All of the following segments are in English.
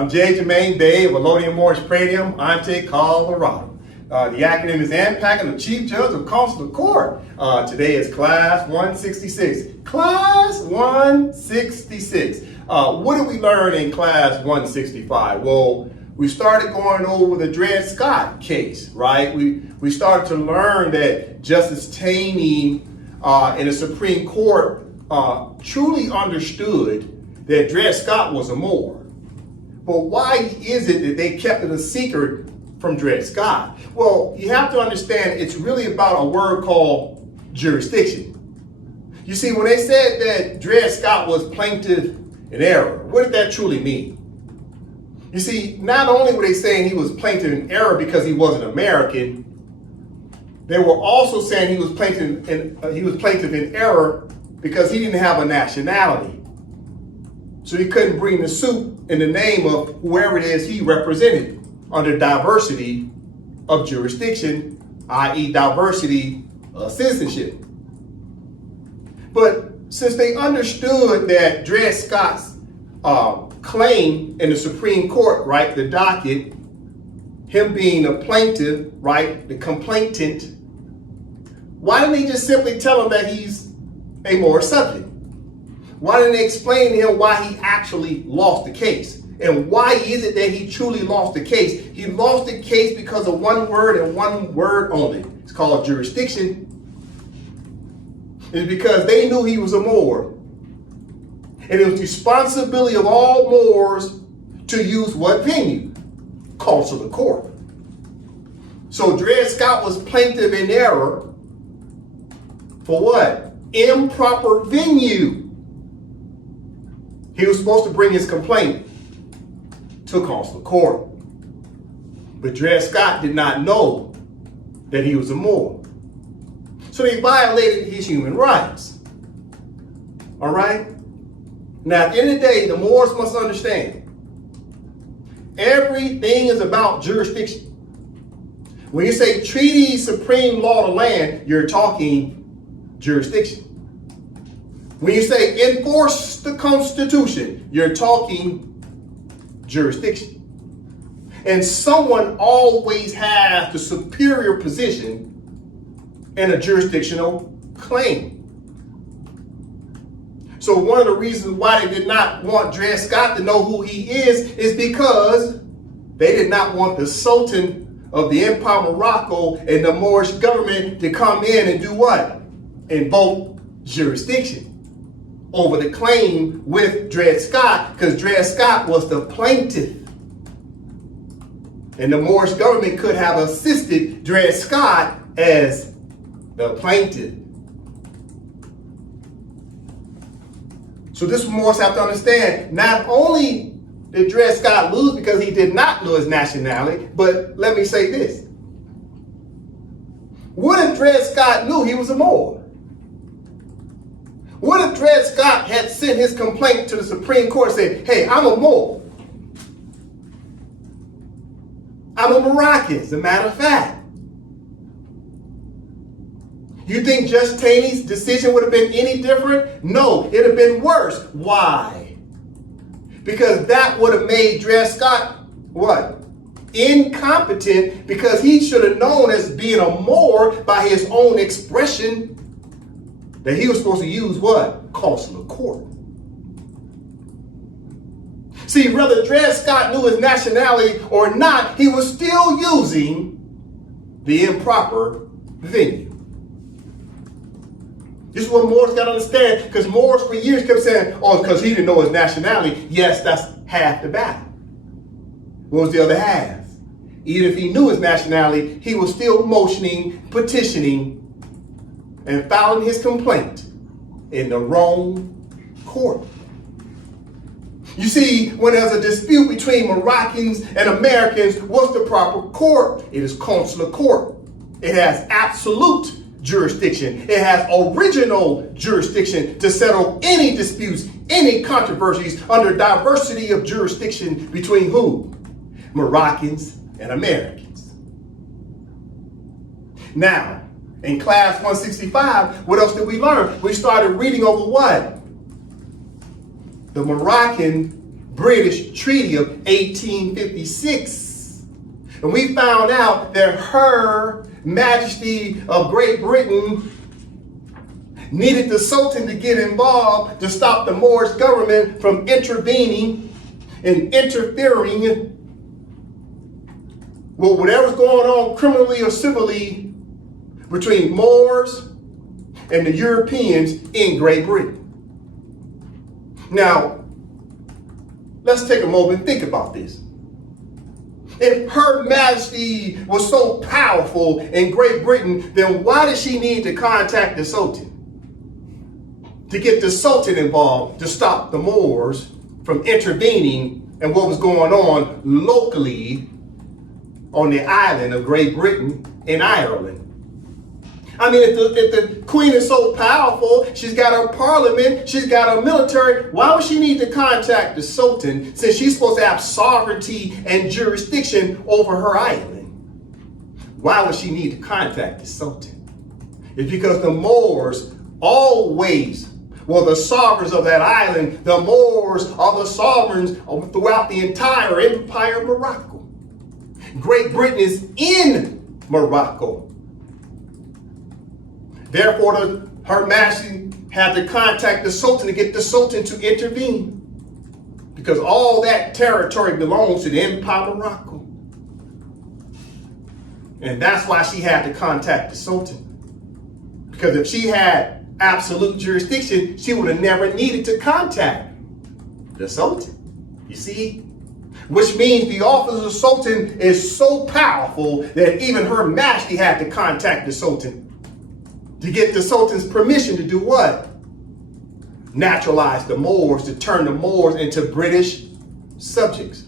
I'm J. Jermaine Bay of Elonium Morris Pradium, Ante, Colorado. The acronym is AMPAC, and the Chief Judge of Consular Court. Today is Class 166. Class 166. What did we learn in Class 165? Well, we started going over the Dred Scott case, right? We started to learn that Justice Taney in the Supreme Court truly understood that Dred Scott was a Moor. But why is it that they kept it a secret from Dred Scott? Well, you have to understand it's really about a word called jurisdiction. You see, when they said that Dred Scott was plaintiff in error, what did that truly mean? You see, not only were they saying he was plaintiff in error because he wasn't American, they were also saying he was plaintiff in error because he didn't have a nationality. So he couldn't bring the suit in the name of whoever it is he represented under diversity of jurisdiction, i.e. diversity of citizenship. But since they understood that Dred Scott's claim in the Supreme Court, right, the docket, him being a plaintiff, right, the complainant, why didn't they just simply tell him that he's a Moor subject? Why didn't they explain to him why he actually lost the case? And why is it that he truly lost the case? He lost the case because of one word and one word only. It's called jurisdiction. It's because they knew he was a Moor. And it was the responsibility of all Moors to use what venue? Consular court. So Dred Scott was plaintiff in error for what? Improper venue. He was supposed to bring his complaint to consular court. But Dred Scott did not know that he was a Moor. So they violated his human rights. All right? Now, at the end of the day, the Moors must understand everything is about jurisdiction. When you say treaties, supreme law of the land, you're talking jurisdiction. When you say enforce the Constitution, you're talking jurisdiction. And someone always has the superior position in a jurisdictional claim. So one of the reasons why they did not want Dred Scott to know who he is because they did not want the Sultan of the Empire of Morocco and the Moorish government to come in and do what? Invoke jurisdiction over the claim with Dred Scott, because Dred Scott was the plaintiff. And the Moorish government could have assisted Dred Scott as the plaintiff. So this Moors have to understand, not only did Dred Scott lose because he did not know his nationality, but let me say this. What if Dred Scott knew he was a Moor? What if Dred Scott had sent his complaint to the Supreme Court and said, hey, I'm a Moor. I'm a Moroccan, as a matter of fact. You think Judge Taney's decision would have been any different? No, it would have been worse. Why? Because that would have made Dred Scott, what? Incompetent, because he should have known as being a Moor by his own expression that he was supposed to use what? Consular court. See, whether Dred Scott knew his nationality or not, he was still using the improper venue. This is what Moors got to understand, because Moors for years kept saying, oh, because he didn't know his nationality. Yes, that's half the battle. What was the other half? Even if he knew his nationality, he was still motioning, petitioning, and filing his complaint in the wrong court. You see, when there's a dispute between Moroccans and Americans, what's the proper court? It is consular court. It has absolute jurisdiction. It has original jurisdiction to settle any disputes, any controversies under diversity of jurisdiction between who? Moroccans and Americans. Now, in class 165, what else did we learn? We started reading over what? The Moroccan British Treaty of 1856. And we found out that Her Majesty of Great Britain needed the Sultan to get involved to stop the Moorish government from intervening and interfering with whatever's going on criminally or civilly between Moors and the Europeans in Great Britain. Now, let's take a moment and think about this. If Her Majesty was so powerful in Great Britain, then why did she need to contact the Sultan? To get the Sultan involved to stop the Moors from intervening in what was going on locally on the island of Great Britain in Ireland. I mean, if the Queen is so powerful, she's got her parliament, she's got her military, why would she need to contact the Sultan since she's supposed to have sovereignty and jurisdiction over her island? Why would she need to contact the Sultan? It's because the Moors always were the sovereigns of that island. The Moors are the sovereigns throughout the entire empire of Morocco. Great Britain is in Morocco. Therefore, Her Majesty had to contact the Sultan to get the Sultan to intervene, because all that territory belongs to the Empire of Morocco. And that's why she had to contact the Sultan. Because if she had absolute jurisdiction, she would have never needed to contact the Sultan. You see? Which means the office of the Sultan is so powerful that even Her Majesty had to contact the Sultan to get the Sultan's permission to do what? Naturalize the Moors, to turn the Moors into British subjects.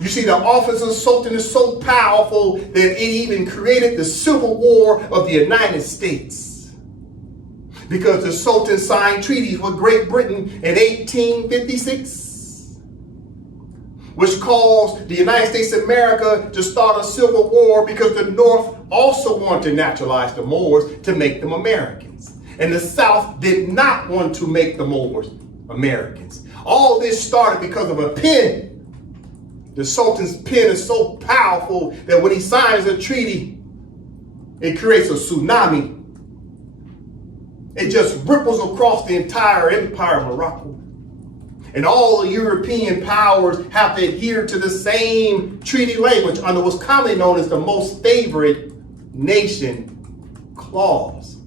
You see, the office of the Sultan is so powerful that it even created the Civil War of the United States. Because the Sultan signed treaties with Great Britain in 1856. Which caused the United States of America to start a civil war because the North also wanted to naturalize the Moors to make them Americans. And the South did not want to make the Moors Americans. All this started because of a pen. The Sultan's pen is so powerful that when he signs a treaty, it creates a tsunami. It just ripples across the entire empire of Morocco. And all the European powers have to adhere to the same treaty language under what's commonly known as the most favored nation clause.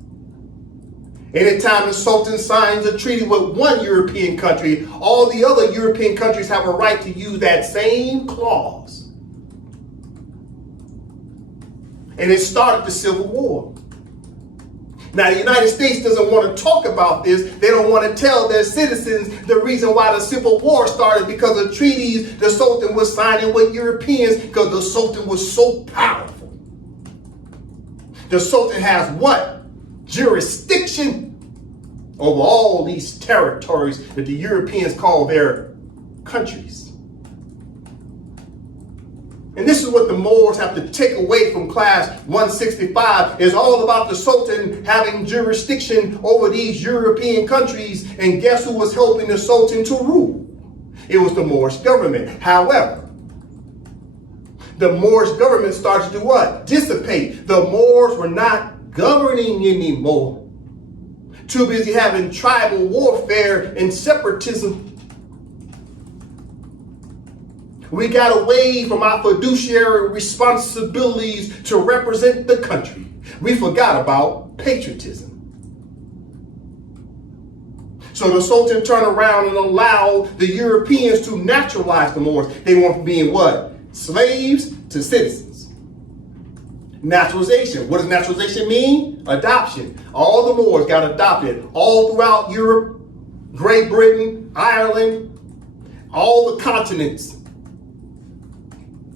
Anytime the Sultan signs a treaty with one European country, all the other European countries have a right to use that same clause. And it started the Civil War. Now, the United States doesn't want to talk about this. They don't want to tell their citizens the reason why the Civil War started, because of treaties the Sultan was signing with Europeans, because the Sultan was so powerful. The Sultan has what? Jurisdiction over all these territories that the Europeans call their countries. And this is what the Moors have to take away from class 165, is all about the Sultan having jurisdiction over these European countries. And guess who was helping the Sultan to rule? It was the Moorish government. However, the Moorish government started to do what? Dissipate. The Moors were not governing anymore. Too busy having tribal warfare and separatism. We got away from our fiduciary responsibilities to represent the country. We forgot about patriotism. So the Sultan turned around and allowed the Europeans to naturalize the Moors. They went from being what? Slaves to citizens. Naturalization. What does naturalization mean? Adoption. All the Moors got adopted all throughout Europe, Great Britain, Ireland, all the continents.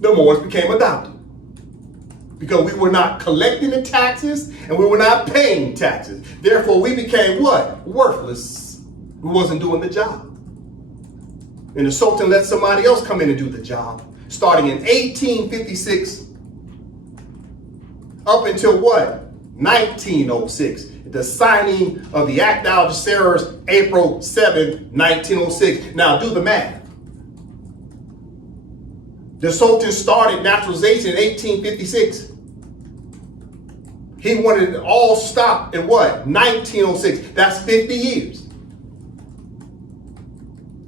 The Moors became adopted because we were not collecting the taxes and we were not paying taxes. Therefore, we became what? Worthless. We wasn't doing the job. And the Sultan let somebody else come in and do the job, starting in 1856 up until what? 1906. The signing of the Act of Algeciras, April 7, 1906. Now do the math. The Sultan started naturalization in 1856. He wanted it all stopped in what? 1906. That's 50 years.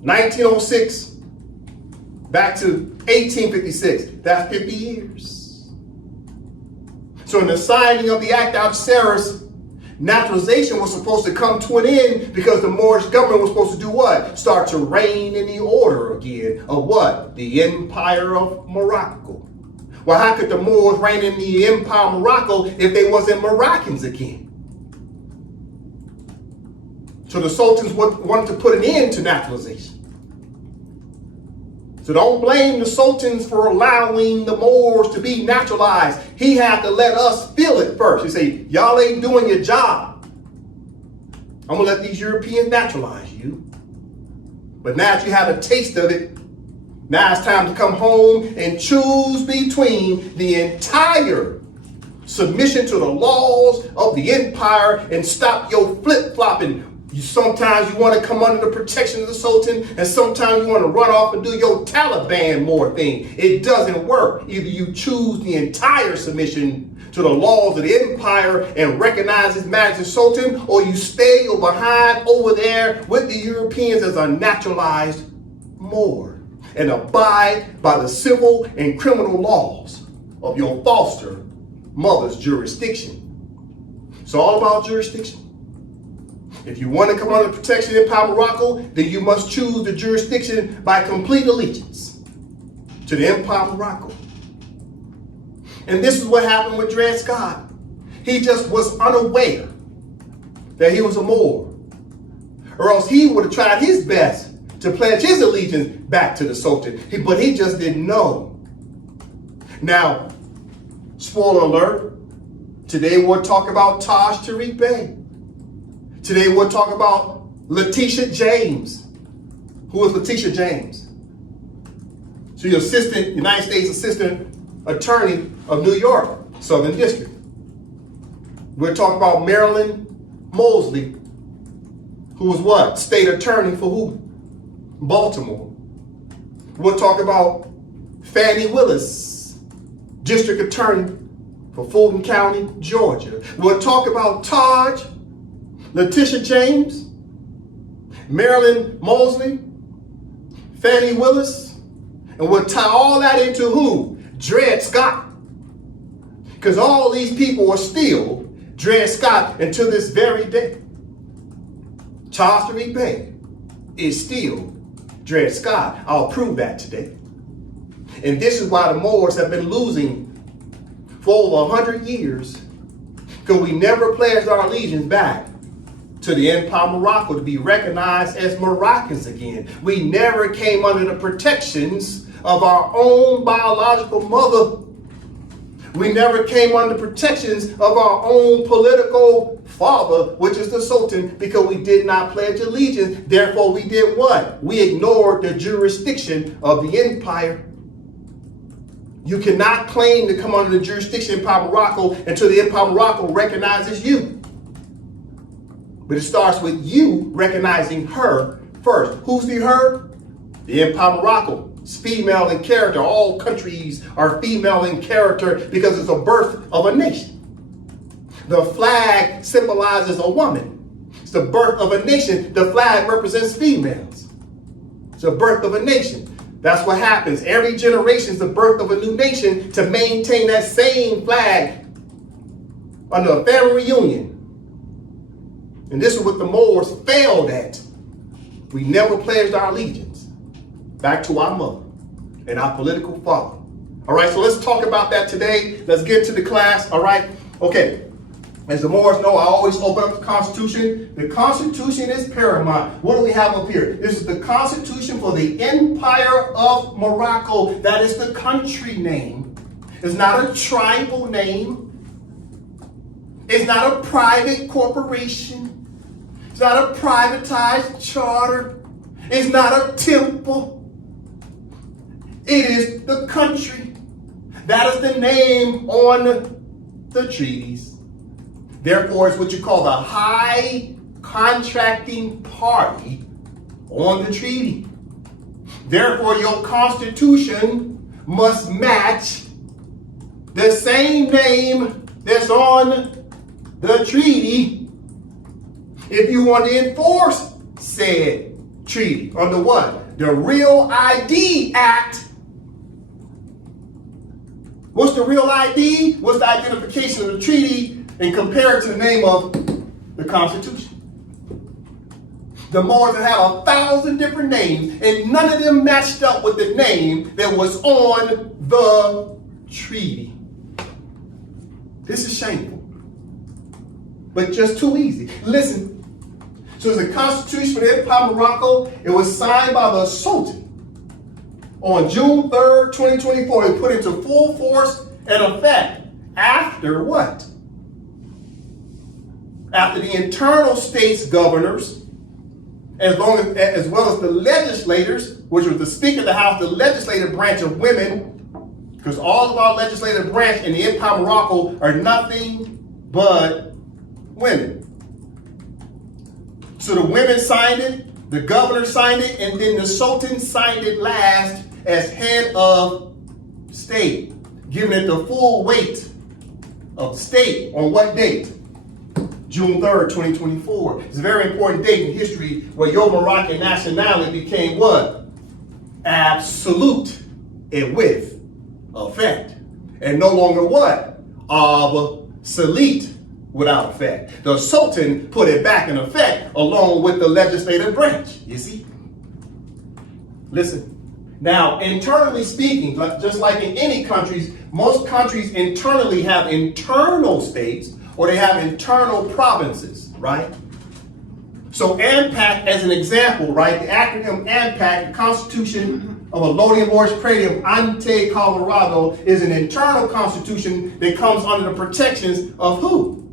1906 back to 1856. That's 50 years. So in the signing of the Act of Algeciras, naturalization was supposed to come to an end because the Moorish government was supposed to do what? Start to reign in the order again of what? The Empire of Morocco. Well, how could the Moors reign in the Empire of Morocco if they wasn't Moroccans again? So the sultans wanted to put an end to naturalization. So don't blame the sultans for allowing the Moors to be naturalized. He had to let us feel it first. He say, y'all ain't doing your job. I'm gonna let these Europeans naturalize you. But now that you have a taste of it, now it's time to come home and choose between the entire submission to the laws of the empire and stop your flip-flopping. Sometimes you want to come under the protection of the Sultan, and sometimes you want to run off and do your Taliban more thing. It doesn't work. Either you choose the entire submission to the laws of the empire and recognize His Majesty Sultan, or you stay or behind over there with the Europeans as a naturalized Moor and abide by the civil and criminal laws of your foster mother's jurisdiction. It's all about jurisdiction. If you want to come under protection in Empire Morocco, then you must choose the jurisdiction by complete allegiance to the Empire Morocco. And this is what happened with Dred Scott. He just was unaware that he was a Moor, or else he would have tried his best to pledge his allegiance back to the Sultan. But he just didn't know. Now, spoiler alert, today we'll talk about Taj Tariq Bay. Today we'll talk about Letitia James. Who is Letitia James? She's assistant, United States Assistant Attorney of New York, Southern District. We'll talk about Marilyn Mosley, who was what? State Attorney for who? Baltimore. We'll talk about Fannie Willis, District Attorney for Fulton County, Georgia. We'll talk about Taj, Letitia James, Marilyn Mosley, Fannie Willis, and we'll tie all that into who? Dred Scott. Because all these people are still Dred Scott until this very day. Taj Tariq Bay is still Dred Scott. I'll prove that today. And this is why the Moors have been losing for over 100 years, because we never pledged our allegiance back to the Empire of Morocco to be recognized as Moroccans again. We never came under the protections of our own biological mother. We never came under protections of our own political father, which is the Sultan, because we did not pledge allegiance. Therefore, we did what? We ignored the jurisdiction of the empire. You cannot claim to come under the jurisdiction of Empire of Morocco until the Empire of Morocco recognizes you. But it starts with you recognizing her first. Who's the her? The Empire of Morocco. It's female in character. All countries are female in character because it's a birth of a nation. The flag symbolizes a woman. It's the birth of a nation. The flag represents females. It's the birth of a nation. That's what happens. Every generation is the birth of a new nation to maintain that same flag under a family reunion. And this is what the Moors failed at. We never pledged our allegiance back to our mother and our political father. All right, so let's talk about that today. Let's get to the class. All right, okay. As the Moors know, I always open up the Constitution. The Constitution is paramount. What do we have up here? This is the Constitution for the Empire of Morocco. That is the country name. It's not a tribal name. It's not a private corporation. It's not a privatized charter. It's not a temple. It is the country. That is the name on the treaties. Therefore, it's what you call the high contracting party on the treaty. Therefore, your constitution must match the same name that's on the treaty if you want to enforce said treaty. Under what? The Real ID Act. What's the Real ID? What's the identification of the treaty and compare it to the name of the Constitution? The Moors had 1,000 different names, and none of them matched up with the name that was on the treaty. This is shameful, but just too easy. Listen, so the Constitution for the Empire of Morocco, it was signed by the Sultan on June 3rd, 2024. It put into full force and effect after what? After the internal states governors, as well as the legislators, which was the Speaker of the House, the legislative branch of women, because all of our legislative branch in the Empire of Morocco are nothing but women. So the women signed it, the governor signed it, and then the Sultan signed it last as head of state, giving it the full weight of state on what date? June 3rd, 2024. It's a very important date in history where your Moroccan nationality became what? Absolute and with effect. And no longer what? Obsolete without effect. The Sultan put it back in effect along with the legislative branch. You see? Listen. Now, internally speaking, just like in any countries, most countries internally have internal states or they have internal provinces, right? So AMPAC, as an example, right, the acronym AMPAC, the Constitution of Allodium Moorish Praetium Ante Colorado, is an internal constitution that comes under the protections of who?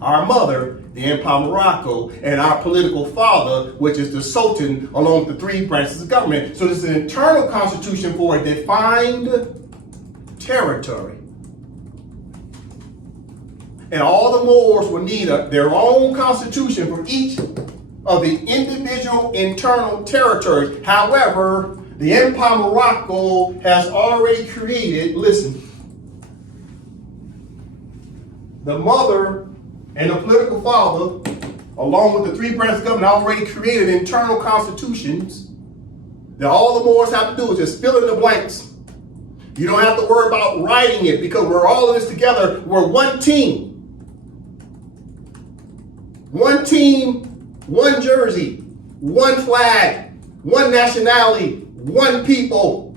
Our mother, the Empire of Morocco, and our political father, which is the Sultan, along with the three branches of government. So this is an internal constitution for a defined territory. And all the Moors will need their own constitution for each of the individual internal territories. However, the Empire of Morocco has already created, listen, the mother and the political father, along with the three branches of government, already created internal constitutions that all the Moors have to do is just fill in the blanks. You don't have to worry about writing it because we're all in this together. We're one team. One team, one jersey, one flag, one nationality, one people.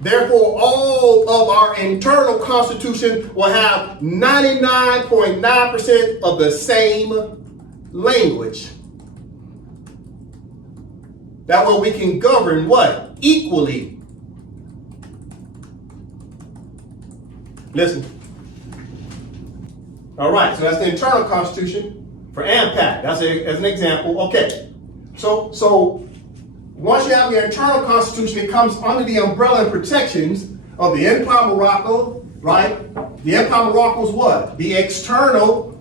Therefore, all of our internal constitution will have 99.9% of the same language. That way we can govern what? Equally. Listen. All right, so that's the internal constitution for AMPAC. That's as an example. Okay, so once you have your internal constitution, it comes under the umbrella and protections of the Empire of Morocco, right? The Empire of Morocco is what? The external,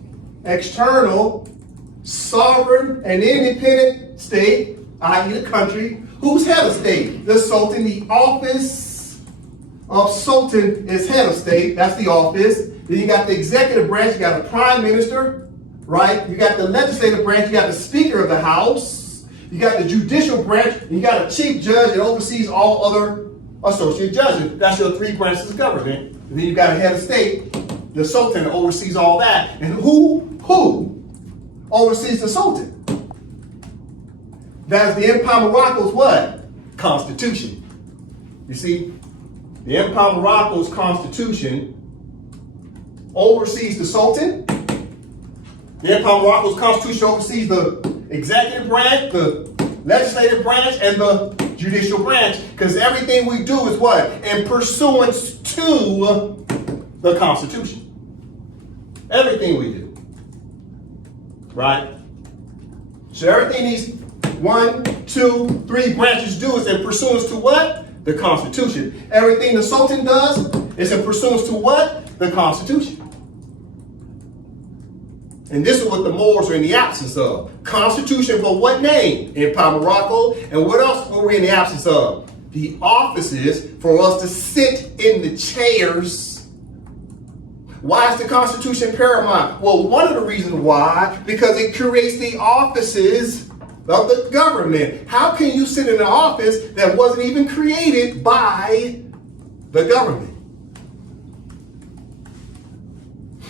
sovereign and independent state, i.e. the country. Who's head of state? The Sultan. The office of Sultan is head of state. That's the office. Then you got the executive branch, you got the prime minister, right? You got the legislative branch, you got the speaker of the house, you got the judicial branch, and you got a chief judge that oversees all other associate judges. That's your three branches of government. And then you got a head of state, the Sultan, that oversees all that. And who oversees the Sultan? That is the Empire of Morocco's what? Constitution. You see, the Empire of Morocco's constitution oversees the Sultan. The Empire of Morocco's constitution oversees the executive branch, the legislative branch, and the judicial branch, because everything we do is what? In pursuance to the Constitution. Everything we do. Right? So everything these 1, 2, 3 branches do is in pursuance to what? The Constitution. Everything the Sultan does is in pursuance to what? The Constitution. And this is what the Moors are in the absence of. Constitution for what name? Empire Morocco. And what else were we in the absence of? The offices for us to sit in the chairs. Why is the Constitution paramount? Well, one of the reasons why, because it creates the offices of the government. How can you sit in an office that wasn't even created by the government?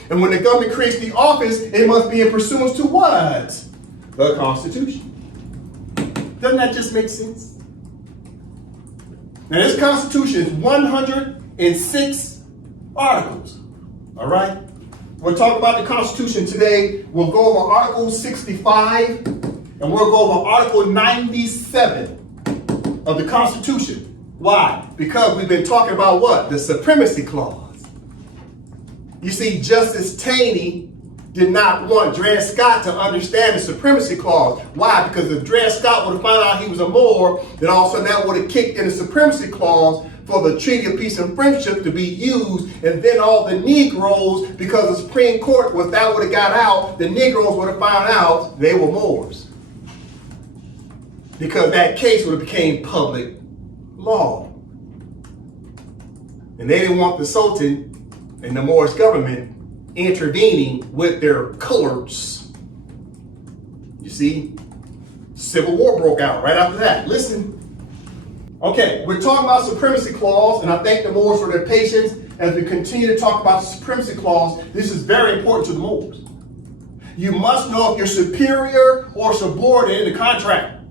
And when the government creates the office, it must be in pursuance to what? The Constitution. Doesn't that just make sense? Now this Constitution is 106 articles. All right? We'll talk about the Constitution today. We'll go over Article 65 and we'll go over Article 97 of the Constitution. Why? Because we've been talking about what? The Supremacy Clause. You see, Justice Taney did not want Dred Scott to understand the Supremacy Clause. Why? Because if Dred Scott would have found out he was a Moor, then all of a sudden that would have kicked in the Supremacy Clause for the Treaty of Peace and Friendship to be used, and then all the Negroes, because the Supreme Court, if that would have got out, the Negroes would have found out they were Moors. Because that case would have became public law. And they didn't want the Sultan and the Moorish government intervening with their colors. You see, Civil War broke out right after that. Listen. Okay, we're talking about Supremacy Clause, and I thank the Moors for their patience as we continue to talk about the Supremacy Clause. This is very important to the Moors. You must know if you're superior or subordinate in the contract.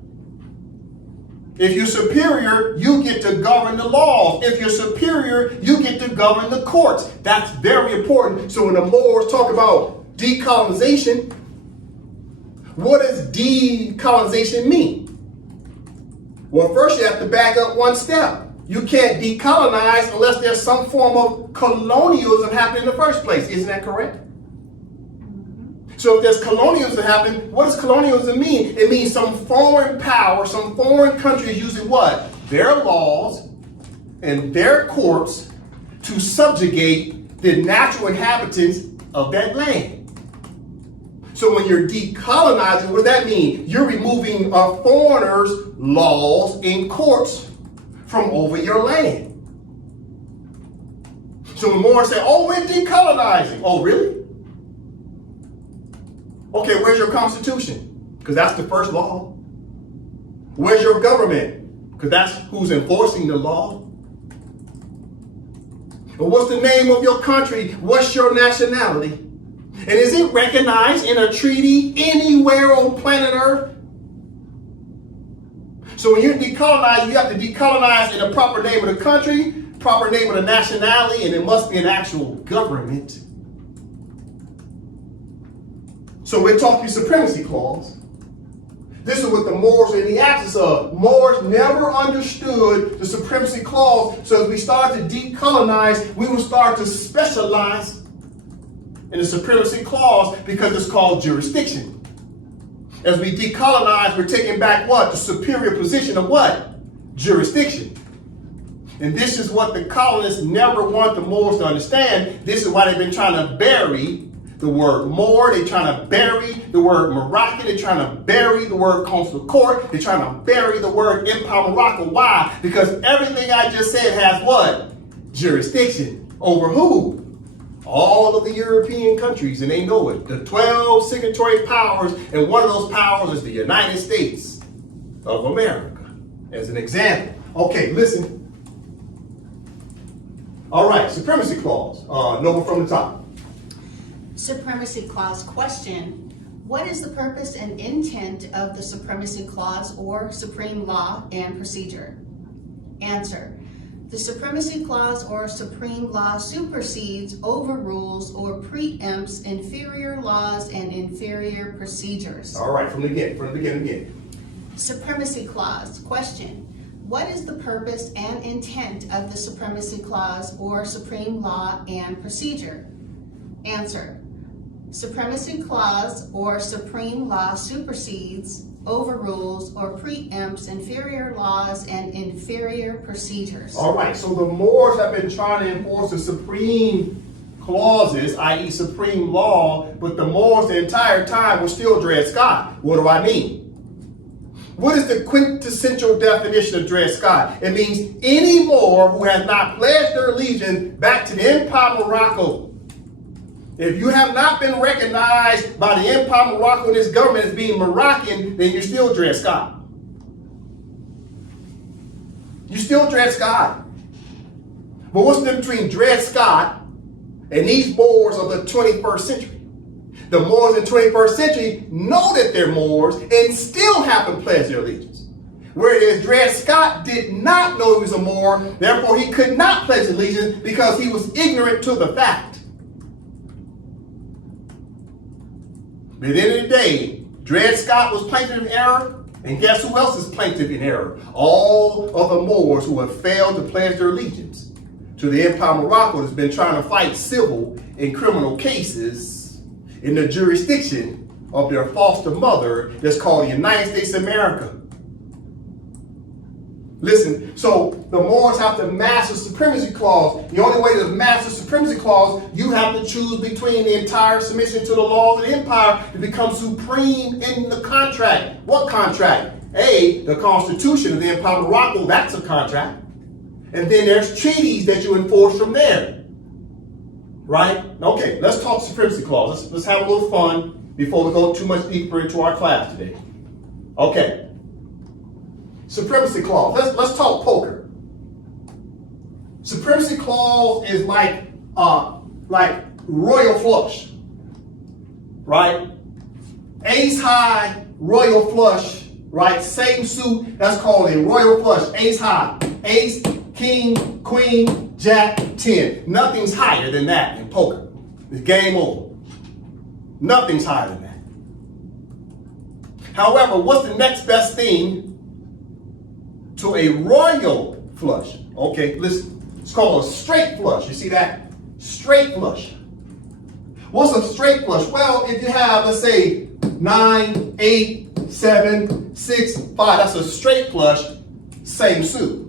If you're superior, you get to govern the laws. If you're superior, you get to govern the courts. That's very important. So when the Moors talk about decolonization, what does decolonization mean? Well, first you have to back up one step. You can't decolonize unless there's some form of colonialism happening in the first place. Isn't that correct? So if there's colonialism happening, what does colonialism mean? It means some foreign power, some foreign country is using what? Their laws and their courts to subjugate the natural inhabitants of that land. So when you're decolonizing, what does that mean? You're removing a foreigner's laws and courts from over your land. So when Moors say, oh, we're decolonizing. Oh, really? Okay, where's your Constitution? Because that's the first law. Where's your government? Because that's who's enforcing the law. But what's the name of your country? What's your nationality? And is it recognized in a treaty anywhere on planet Earth? So when you decolonize, you have to decolonize in the proper name of the country, proper name of the nationality, and it must be an actual government. So we're talking Supremacy Clause. This is what the Moors are in the absence of. Moors never understood the Supremacy Clause. So as we start to decolonize, we will start to specialize in the Supremacy Clause because it's called jurisdiction. As we decolonize, we're taking back what? The superior position of what? Jurisdiction. And this is what the colonists never want the Moors to understand. This is why they've been trying to bury the word Moor. They're trying to bury the word Moroccan. They're trying to bury the word consular court. They're trying to bury the word Empire Morocco. Why? Because everything I just said has what? Jurisdiction. Over who? All of the European countries, and they know it. The 12 signatory powers, and one of those powers is the United States of America, as an example. Okay, listen. All right, Supremacy Clause. Nova from the top. Supremacy Clause question. What is the purpose and intent of the Supremacy Clause or supreme law and procedure? Answer. The Supremacy Clause or supreme law supersedes, overrules, or preempts inferior laws and inferior procedures. All right, from the beginning again. Supremacy Clause question. What is the purpose and intent of the Supremacy Clause or supreme law and procedure? Answer. Supremacy Clause or supreme law supersedes, overrules, or preempts inferior laws and inferior procedures. All right, so the Moors have been trying to enforce the Supreme clauses, i.e. supreme law, but the Moors the entire time were still Dred Scott. What do I mean? What is the quintessential definition of Dred Scott? It means any Moor who has not pledged their allegiance back to the Empire of Morocco. If you have not been recognized by the Empire of Morocco and its government as being Moroccan, then you're still Dred Scott. You're still Dred Scott. But what's the difference between Dred Scott and these Moors of the 21st century? The Moors in the 21st century know that they're Moors and still haven't pledged their allegiance. Whereas Dred Scott did not know he was a Moor, therefore he could not pledge allegiance because he was ignorant to the fact. But at the end of the day, Dred Scott was plaintiff in error, and guess who else is plaintiff in error? All of the Moors who have failed to pledge their allegiance to the Empire of Morocco has been trying to fight civil and criminal cases in the jurisdiction of their foster mother that's called the United States of America. Listen, so the Moors have to master Supremacy Clause. The only way to master Supremacy Clause, you have to choose between the entire submission to the laws of the empire to become supreme in the contract. What contract? A, the Constitution of the Empire of Morocco, that's a contract. And then there's treaties that you enforce from there. Right? Okay, let's talk Supremacy Clause. Let's have a little fun before we go too much deeper into our class today. Okay. Supremacy Clause. Let's talk poker. Supremacy Clause is like royal flush. Right? Ace high, royal flush. Right? Same suit. That's called a royal flush. Ace high. Ace, king, queen, jack, 10. Nothing's higher than that in poker. It's game over. Nothing's higher than that. However, what's the next best thing to a royal flush? Okay, listen. It's called a straight flush. You see that? Straight flush. What's a straight flush? Well, if you have, let's say, 9, 8, 7, 6, 5, that's a straight flush, same suit.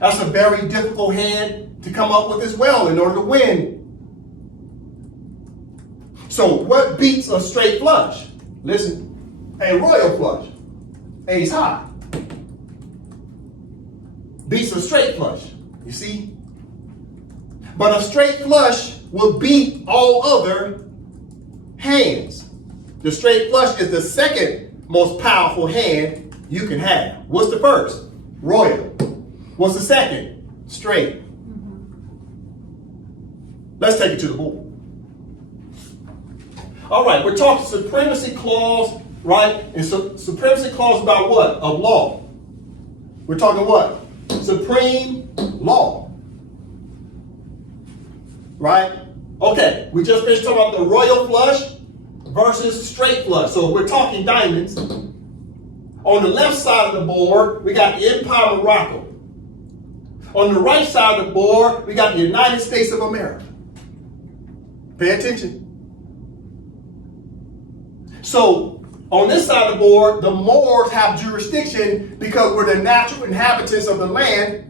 That's a very difficult hand to come up with as well in order to win. So what beats a straight flush? Listen, a royal flush, ace high, beats a straight flush, you see? But a straight flush will beat all other hands. The straight flush is the second most powerful hand you can have. What's the first? Royal. What's the second? Straight. Let's take it to the board. All right, we're talking Supremacy Clause, right? And Supremacy Clause about what? Of law. We're talking what? Supreme law. Right? Okay, we just finished talking about the royal flush versus straight flush. So we're talking diamonds. On the left side of the board, we got the Empire of Morocco. On the right side of the board, we got the United States of America. Pay attention. So, on this side of the board, the Moors have jurisdiction because we're the natural inhabitants of the land.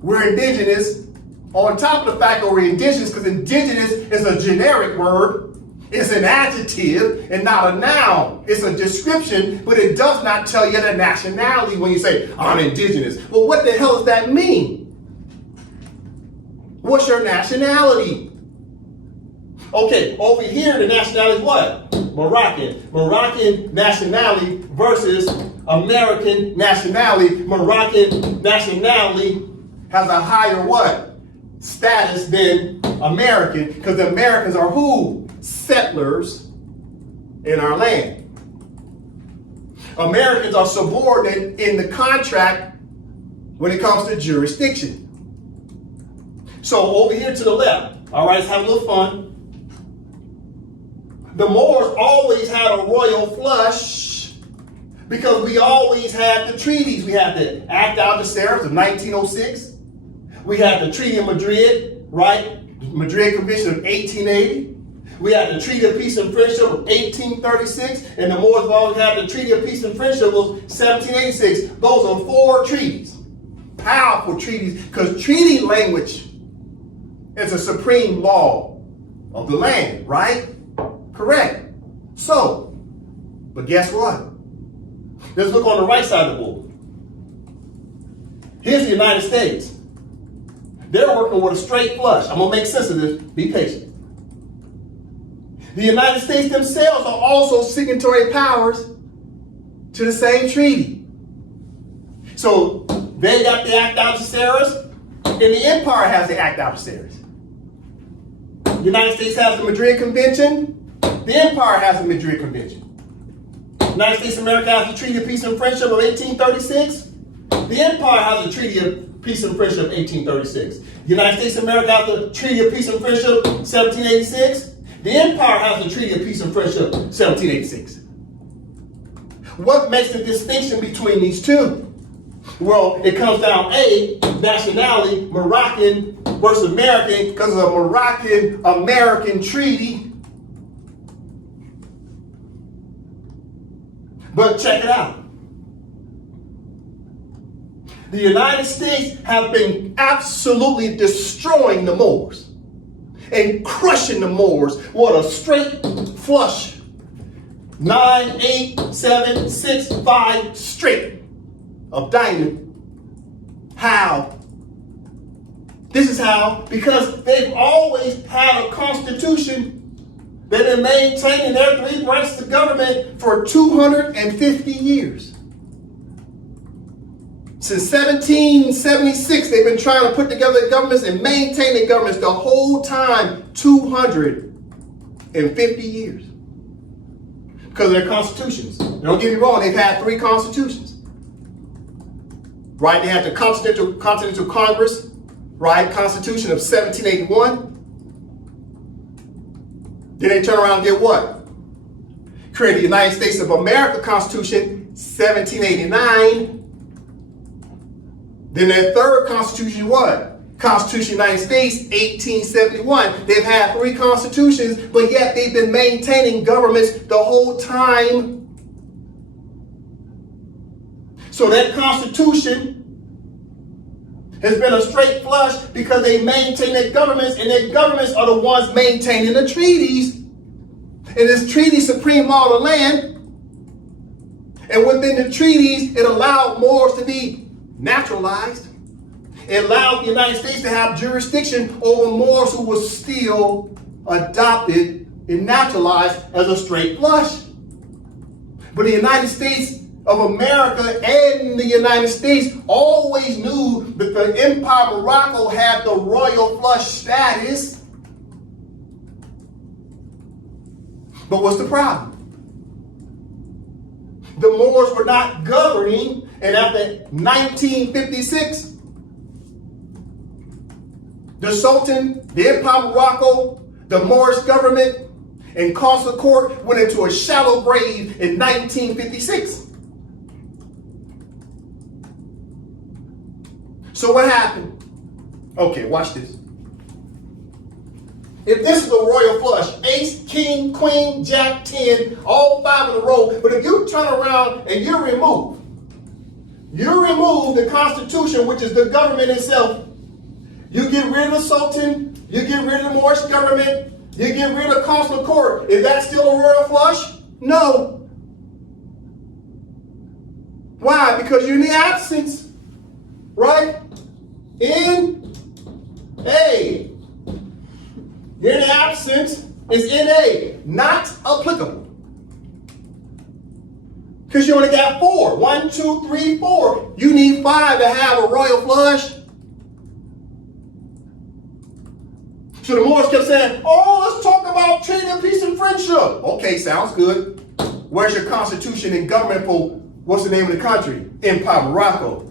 We're indigenous. On top of the fact that we're indigenous, because indigenous is a generic word. It's an adjective and not a noun. It's a description, but it does not tell you the nationality when you say, I'm indigenous. Well, what the hell does that mean? What's your nationality? Okay, over here, the nationality is what? Moroccan. Moroccan nationality versus American nationality. Moroccan nationality has a higher what? Status than American, because the Americans are who? Settlers in our land. Americans are subordinate in the contract when it comes to jurisdiction. So over here to the left, all right, let's have a little fun. The Moors always had a royal flush because we always had the treaties. We had the Act of Algeciras of 1906. We had the Treaty of Madrid, right? Madrid Convention of 1880. We had the Treaty of Peace and Friendship of 1836, and the Moors have always had the Treaty of Peace and Friendship of 1786. Those are 4 treaties. Powerful treaties, because treaty language is a supreme law of the land, right? Correct. So, but guess what? Let's look on the right side of the board. Here's the United States. They're working with a straight flush. I'm going to make sense of this. Be patient. The United States themselves are also signatory powers to the same treaty. So they got the Act Algeciras, and the Empire has the Act Algeciras. The United States has the Madrid Convention. The Empire has the Madrid Convention. The United States of America has the Treaty of Peace and Friendship of 1836. The Empire has the Treaty of Peace and Friendship of 1836. The United States of America has the Treaty of Peace and Friendship 1786. The Empire has the Treaty of Peace and Friendship 1786. What makes the distinction between these two? Well, it comes down A, nationality, Moroccan versus American, because of the Moroccan-American treaty. But check it out. The United States have been absolutely destroying the Moors and crushing the Moors with a straight flush 9, 8, 7, 6, 5 straight of diamond. How? This is how, because they've always had a constitution. They've been maintaining their three branches of government for 250 years. Since 1776, they've been trying to put together governments and maintain the governments the whole time, 250 years. Because of their constitutions. Don't get me wrong, they've had 3 constitutions. Right, they had the Continental Congress, right, Constitution of 1781. Then they turn around and did what? Created the United States of America Constitution, 1789. Then their third constitution, what? Constitution of the United States, 1871. They've had 3 constitutions, but yet they've been maintaining governments the whole time. So that constitution has been a straight flush because they maintain their governments, and their governments are the ones maintaining the treaties. And this treaty, supreme law of the land. And within the treaties, it allowed Moors to be naturalized. It allowed the United States to have jurisdiction over Moors who were still adopted and naturalized as a straight flush. But the United States of America and the United States always knew that the Empire of Morocco had the royal flush status. But what's the problem? The Moors were not governing, and after 1956, the Sultan, the Empire of Morocco, the Moorish government, and consular court went into a shallow grave in 1956. So what happened? Okay, watch this. If this is the royal flush, ace, king, queen, jack, 10, all 5 in a row, but if you turn around and you remove the Constitution, which is the government itself, you get rid of the Sultan, you get rid of the Moorish government, you get rid of the consular court. Is that still a royal flush? No. Why? Because you're in the absence, right? In A. You're in the absence is in A, not applicable. Because you only got 4. 1, 2, 3, 4. You need 5 to have a royal flush. So the Moors kept saying, oh, let's talk about Treaty of Peace and Friendship. Okay, sounds good. Where's your constitution and government for, what's the name of the country? Empire of Morocco.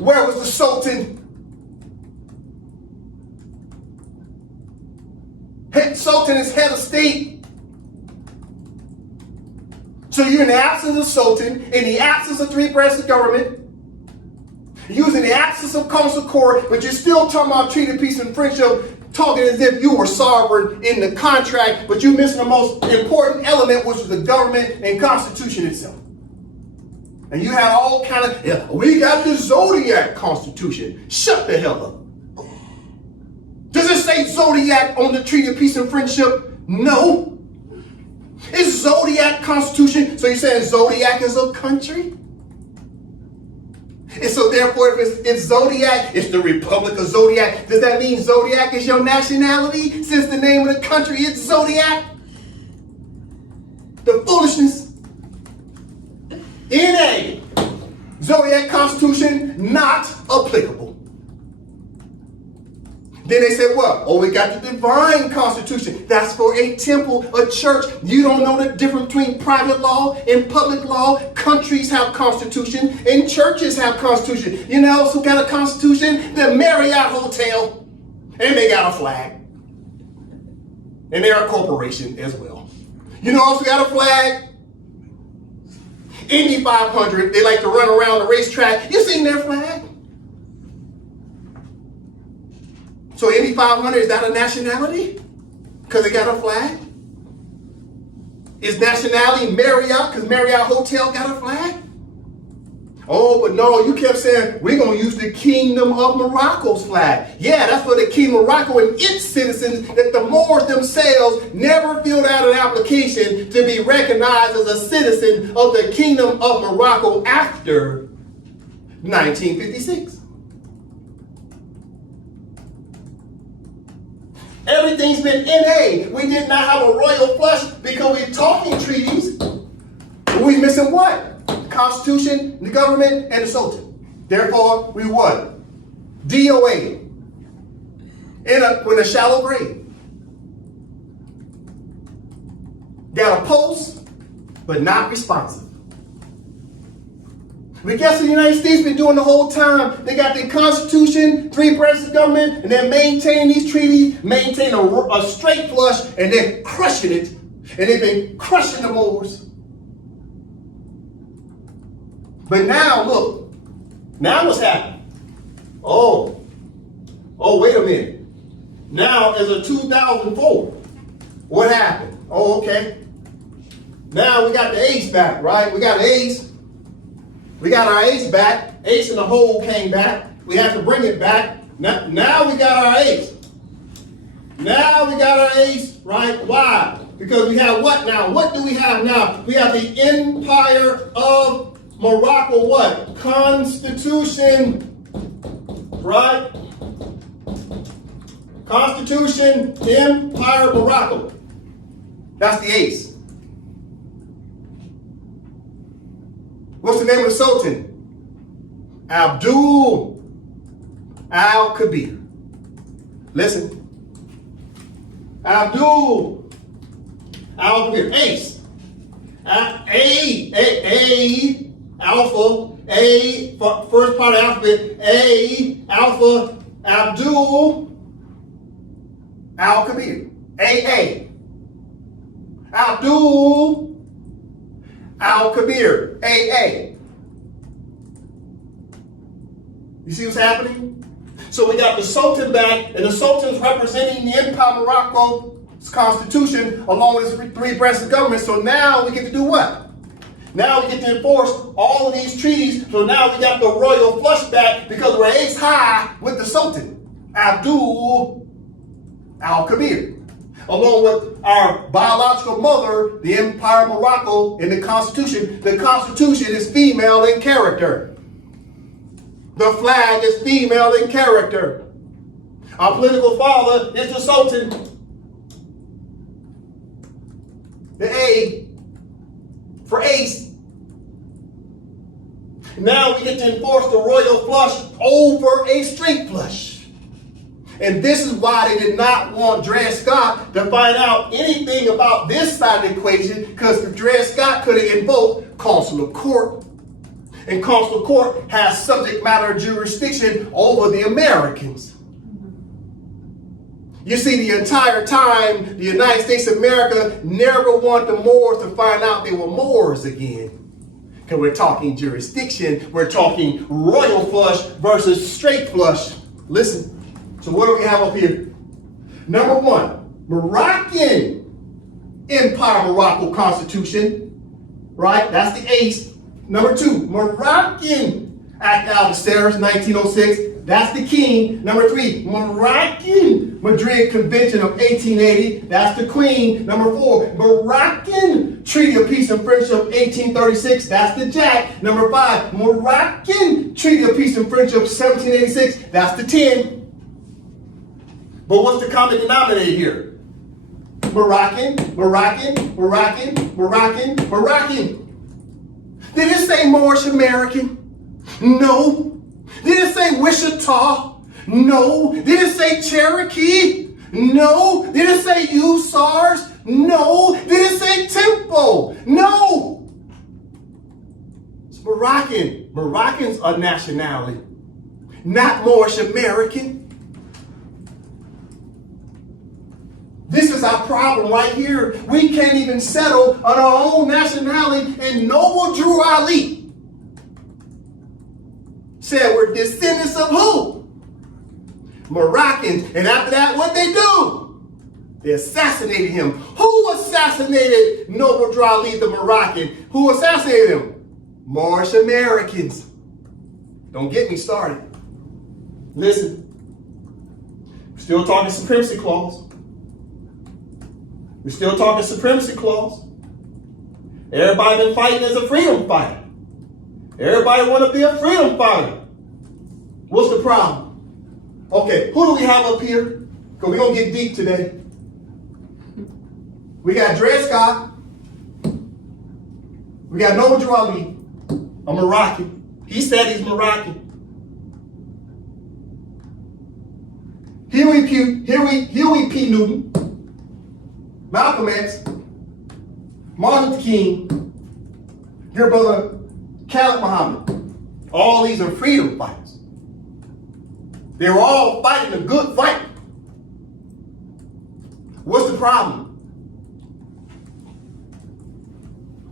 Where was the Sultan? Sultan is head of state. So you're in the absence of Sultan, in the absence of 3 branches of government, using the absence of consular court, but you're still talking about Treaty of Peace and Friendship, talking as if you were sovereign in the contract, but you're missing the most important element, which is the government and constitution itself. And you had all kind of, yeah, we got the Zodiac Constitution. Shut the hell up. Does it say Zodiac on the Treaty of Peace and Friendship? No. Is Zodiac Constitution? So you're saying Zodiac is a country? And so therefore, if it's Zodiac, it's the Republic of Zodiac. Does that mean Zodiac is your nationality? Since the name of the country is Zodiac? The foolishness. NA, Zodiac Constitution, not applicable. Then they said, what? Oh, we got the divine constitution. That's for a temple, a church. You don't know the difference between private law and public law. Countries have constitution and churches have constitution. You know who got a constitution? The Marriott Hotel. And they got a flag. And they're a corporation as well. You know who also got a flag? Indy 500. They like to run around the racetrack. You seen their flag? So Indy 500, is that a nationality? Because they got a flag? Is nationality Marriott because Marriott Hotel got a flag? Oh, but no, you kept saying, we're going to use the Kingdom of Morocco's flag. Yeah, that's for the Kingdom of Morocco and its citizens, that the Moors themselves never filled out an application to be recognized as a citizen of the Kingdom of Morocco after 1956. Everything's been NA. We did not have a royal flush because we're talking treaties. We're missing what? The Constitution, the government, and the Sultan. Therefore, we what? DOA. With a shallow grave. Got a post, but not responsive. But guess what the United States been doing the whole time? They got their constitution, 3 branches of government, and they're maintaining these treaties, maintain a straight flush, and they're crushing it. And they've been crushing the Moors. But now, look, now what's happening? Oh, wait a minute. Now, as of 2004, what happened? Oh, okay. Now we got the ace back, right? We got ace. We got our ace back. Ace in the hole came back. We have to bring it back. Now we got our ace. Now we got our ace, right? Why? Because we have what now? What do we have now? We have the Empire of Morocco, what? Constitution, right? Constitution, Empire of Morocco. That's the ace. What's the name of the Sultan? Abdul Al-Kabir. Listen. Abdul Al-Kabir. Ace. Alpha. First part of the alphabet. Alpha. Abdul Al-Kabir. Abdul Al-Kabir, AA. You see what's happening? So we got the Sultan back, and the Sultan's representing the Empire of Morocco's constitution along with his 3 branches of government. So now we get to do what? Now we get to enforce all of these treaties. So now we got the royal flush back because we're ace high with the Sultan, Abdul Al-Kabir. Along with our biological mother, the Empire of Morocco, and the Constitution. The Constitution is female in character. The flag is female in character. Our political father is the Sultan. The A for ace. Now we get to enforce the royal flush over a straight flush. And this is why they did not want Dred Scott to find out anything about this side of the equation, because Dred Scott could have invoked consular court. And consular court has subject matter jurisdiction over the Americans. You see, the entire time, the United States of America never wanted the Moors to find out they were Moors again. Because we're talking jurisdiction, we're talking royal flush versus straight flush. Listen. So what do we have up here? Number 1, Moroccan Empire Morocco Constitution, right? That's the ace. Number 2, Moroccan Act Algeciras, 1906. That's the king. Number 3, Moroccan Madrid Convention of 1880. That's the queen. Number 4, Moroccan Treaty of Peace and Friendship of 1836. That's the jack. Number 5, Moroccan Treaty of Peace and Friendship of 1786. That's the 10. But what's the common denominator here? Moroccan, Moroccan, Moroccan, Moroccan, Moroccan. Did it say Moorish American? No. Did it say Wichita? No. Did it say Cherokee? No. Did it say Usars? No. Did it say Tempo? No. It's Moroccan. Moroccan's a nationality, not Moorish American. This is our problem right here. We can't even settle on our own nationality. And Noble Drew Ali said we're descendants of who? Moroccans. And after that, what they do? They assassinated him. Who assassinated Noble Drew Ali the Moroccan? Who assassinated him? Moorish Americans. Don't get me started. Listen. We're still talking Supremacy Clause. We're still talking Supremacy Clause. Everybody been fighting as a freedom fighter. Everybody want to be a freedom fighter. What's the problem? Okay, who do we have up here? Because we're going to get deep today. We got Dred Scott. We got Noble Drew Ali, a Moroccan. He said he's Moroccan. Huey P. Newton. Malcolm X, Martin Luther King, your brother Khalid Muhammad. All these are freedom fighters. They were all fighting a good fight. What's the problem?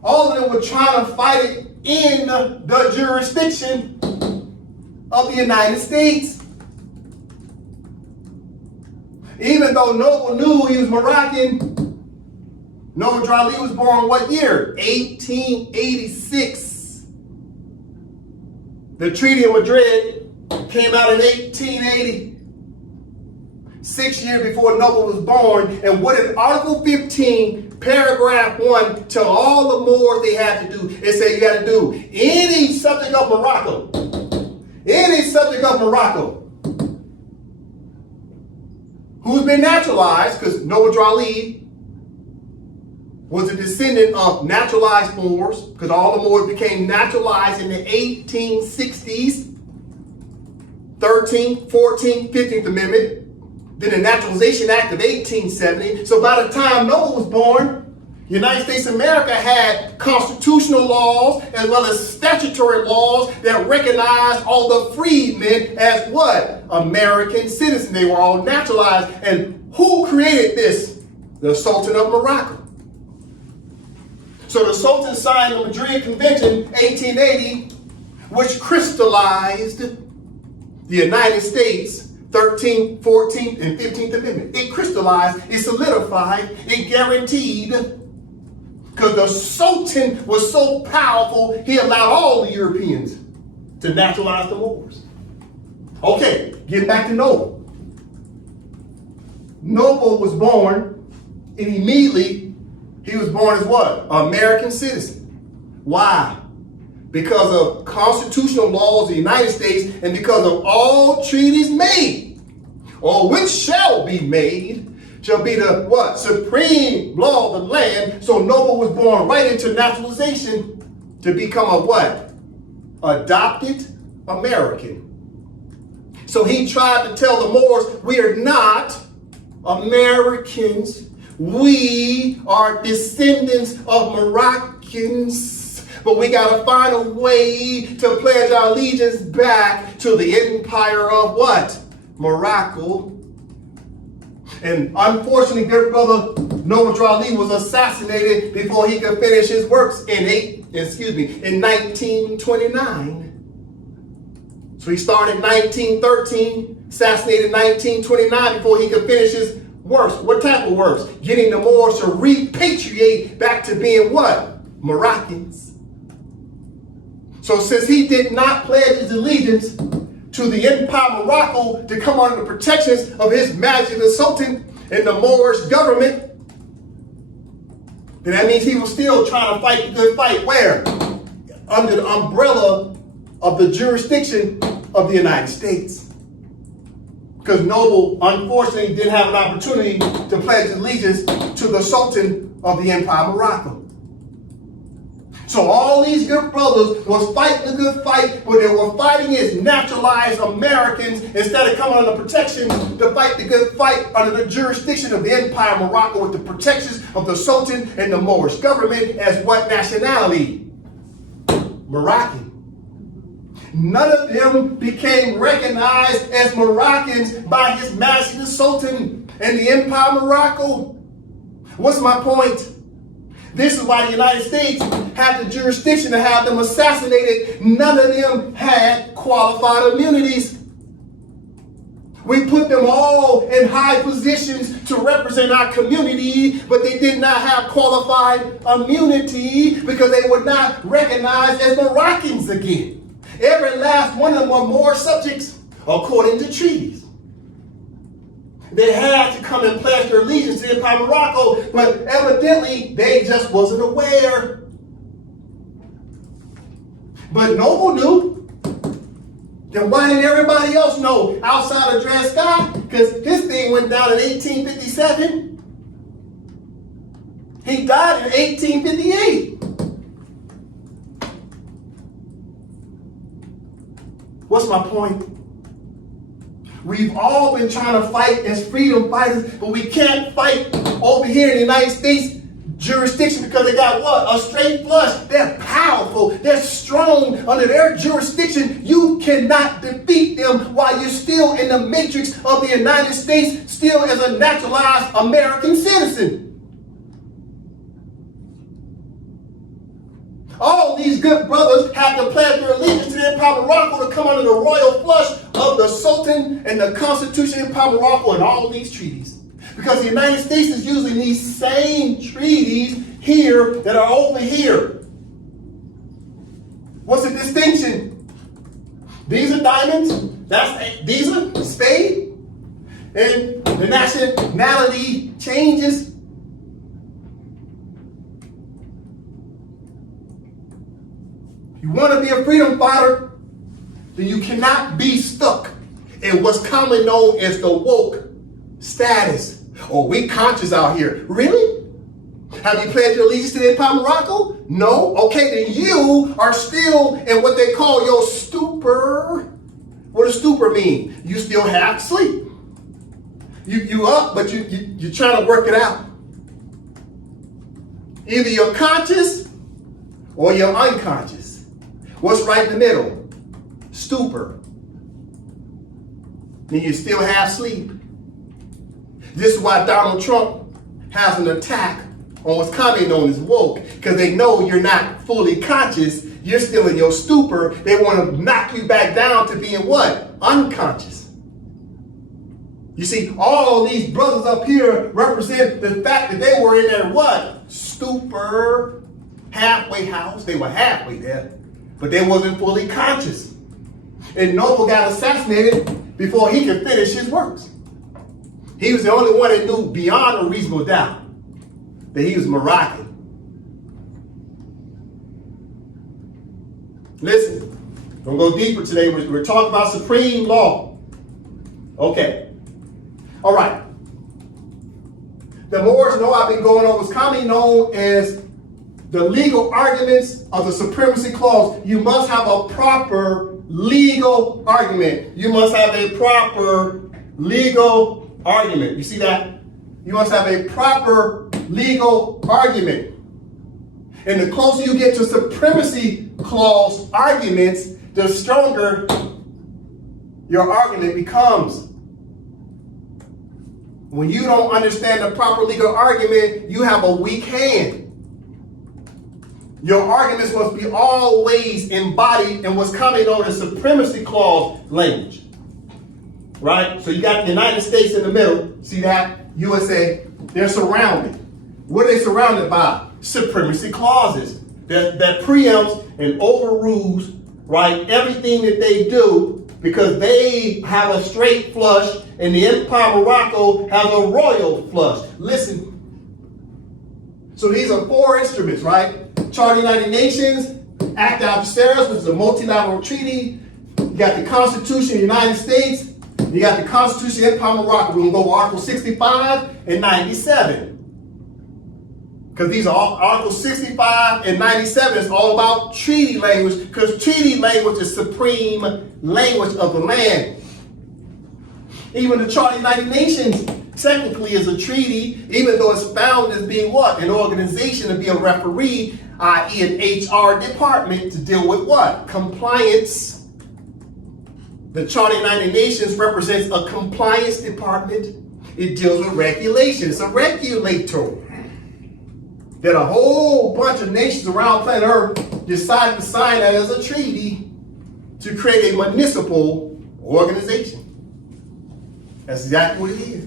All of them were trying to fight it in the jurisdiction of the United States. Even though Noble knew he was Moroccan, Noble Drew Ali was born what year? 1886. The Treaty of Madrid came out in 1880. 6 years before Noble was born. And what is Article 15, paragraph 1, tell all the Moors they had to do? It said you got to do any subject of Morocco. Any subject of Morocco who's been naturalized, because Noble Drew Ali was a descendant of naturalized Moors, because all the Moors became naturalized in the 1860s, 13th, 14th, 15th Amendment, then the Naturalization Act of 1870. So by the time Noble was born, the United States of America had constitutional laws as well as statutory laws that recognized all the freedmen as what? American citizens. They were all naturalized. And who created this? The Sultan of Morocco. So the Sultan signed the Madrid Convention 1880, which crystallized the United States 13th, 14th, and 15th Amendment. It crystallized, it solidified, it guaranteed, because the Sultan was so powerful, he allowed all the Europeans to naturalize the Moors. Okay, getting back to Noble. Noble was born, and immediately he was born as what? American citizen. Why? Because of constitutional laws of the United States and because of all treaties made, or which shall be made, shall be the what? Supreme law of the land. So Noble was born right into naturalization to become a what? Adopted American. So he tried to tell the Moors, we are not Americans. We are descendants of Moroccans, but we got to find a way to pledge our allegiance back to the empire of what? Morocco. And unfortunately, dear brother, Noble Drew Ali was assassinated before he could finish his works in 1929. So he started in 1913, assassinated in 1929 before he could finish his works. What type of works? Getting the Moors to repatriate back to being what? Moroccans. So since he did not pledge his allegiance to the Empire Morocco to come under the protections of His Majesty the Sultan and the Moorish government, then that means he was still trying to fight the good fight. Where? Under the umbrella of the jurisdiction of the United States. Because Noble, unfortunately, didn't have an opportunity to pledge allegiance to the Sultan of the Empire Morocco. So all these good brothers was fighting the good fight, but they were fighting as naturalized Americans instead of coming under protection to fight the good fight under the jurisdiction of the Empire Morocco with the protections of the Sultan and the Moorish government as what nationality? Moroccan. None of them became recognized as Moroccans by His Majesty the Sultan and the Empire Morocco. What's my point? This is why the United States had the jurisdiction to have them assassinated. None of them had qualified immunities. We put them all in high positions to represent our community, but they did not have qualified immunity because they were not recognized as Moroccans again. Every last one of them were Moor subjects according to treaties. They had to come and pledge their allegiance to the Empire of Morocco, but evidently they just wasn't aware. But Noble knew. Then why didn't everybody else know outside of Dred Scott? Because his thing went down in 1857. He died in 1858. What's my point? We've all been trying to fight as freedom fighters, but we can't fight over here in the United States jurisdiction because they got what? A straight flush. They're powerful. They're strong under their jurisdiction. You cannot defeat them while you're still in the matrix of the United States, still as a naturalized American citizen. All these good brothers have to pledge their allegiance to the Empire of Morocco to come under the royal flush of the Sultan and the Constitution of Empire of Morocco and all these treaties. Because the United States is using these same treaties here that are over here. What's the distinction? These are diamonds. These are spade. And the nationality changes. You want to be a freedom fighter, then you cannot be stuck in what's commonly known as the woke status. Oh, we conscious out here. Really? Have you pledged your allegiance to the Empire of Morocco? No? Okay, then you are still in what they call your stupor. What does stupor mean? You still half asleep. You up, but you're trying to work it out. Either you're conscious or you're unconscious. What's right in the middle? Stupor. Then you still half asleep. This is why Donald Trump has an attack on what's commonly known as woke, because they know you're not fully conscious. You're still in your stupor. They want to knock you back down to being what? Unconscious. You see, all these brothers up here represent the fact that they were in their what? Stupor, halfway house. They were halfway there, but they wasn't fully conscious. And Noble got assassinated before he could finish his works. He was the only one that knew beyond a reasonable doubt that he was Moroccan. Listen, we're going to go deeper today. We're talking about supreme law. Okay. All right. The Moors know I've been going over what's commonly known as the legal arguments of the Supremacy Clause. You must have a proper legal argument. You must have a proper legal argument. You see that? You must have a proper legal argument. And the closer you get to Supremacy Clause arguments, the stronger your argument becomes. When you don't understand the proper legal argument, you have a weak hand. Your arguments must be always embodied in what's commonly known as Supremacy Clause language. Right? So you got the United States in the middle. See that? USA. They're surrounded. What are they surrounded by? Supremacy clauses that preempts and overrules, right, everything that they do because they have a straight flush and the Empire of Morocco has a royal flush. Listen. So these are four instruments, right? Charter of the United Nations, Act of Algeciras, which is a multilateral treaty. You got the Constitution of the United States. You got the Constitution of the Empire of Morocco. We're going to go Article 65 and 97. Because these are all, Article 65 and 97 is all about treaty language, because treaty language is supreme language of the land. Even the Charter of the United Nations technically is a treaty, even though it's found as being what? An organization to be a referee, i.e. an HR department to deal with what? Compliance. The Charter of the United Nations represents a compliance department. It deals with regulation. It's a regulator. That a whole bunch of nations around planet Earth decided to sign that as a treaty to create a municipal organization. That's exactly what it is.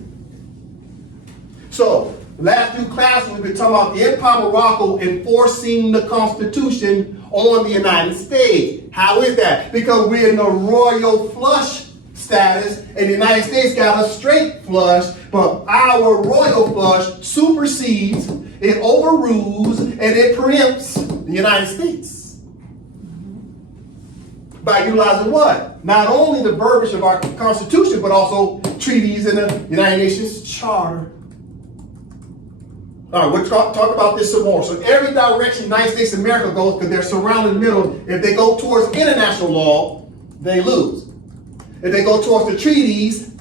So, last few classes we've been talking about the Empire of Morocco enforcing the Constitution on the United States. How is that? Because we're in the royal flush status, and the United States got a straight flush, but our royal flush supersedes, it overrules, and it preempts the United States. By utilizing what? Not only the verbiage of our Constitution, but also treaties in the United Nations Charter. All right, we'll talk about this some more. So every direction the United States of America goes, because they're surrounded in the middle, if they go towards international law, they lose. If they go towards the treaties,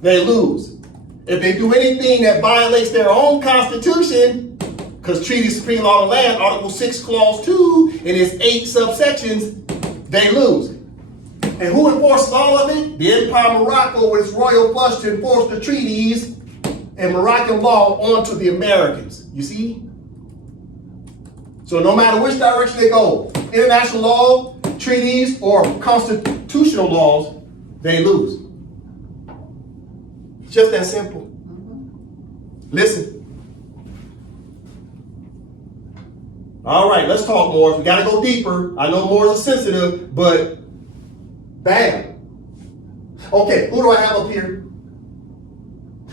they lose. If they do anything that violates their own Constitution, because treaties supreme law of the land, Article 6, Clause 2, and its 8 subsections, they lose. And who enforces all of it? The Empire of Morocco with its royal flush to enforce the treaties and Moroccan law onto the Americans. You see? So no matter which direction they go, international law, treaties, or constitutional laws, they lose. Just that simple. Listen. All right, let's talk more. We got to go deeper. I know more is sensitive, but bam. Okay, who do I have up here?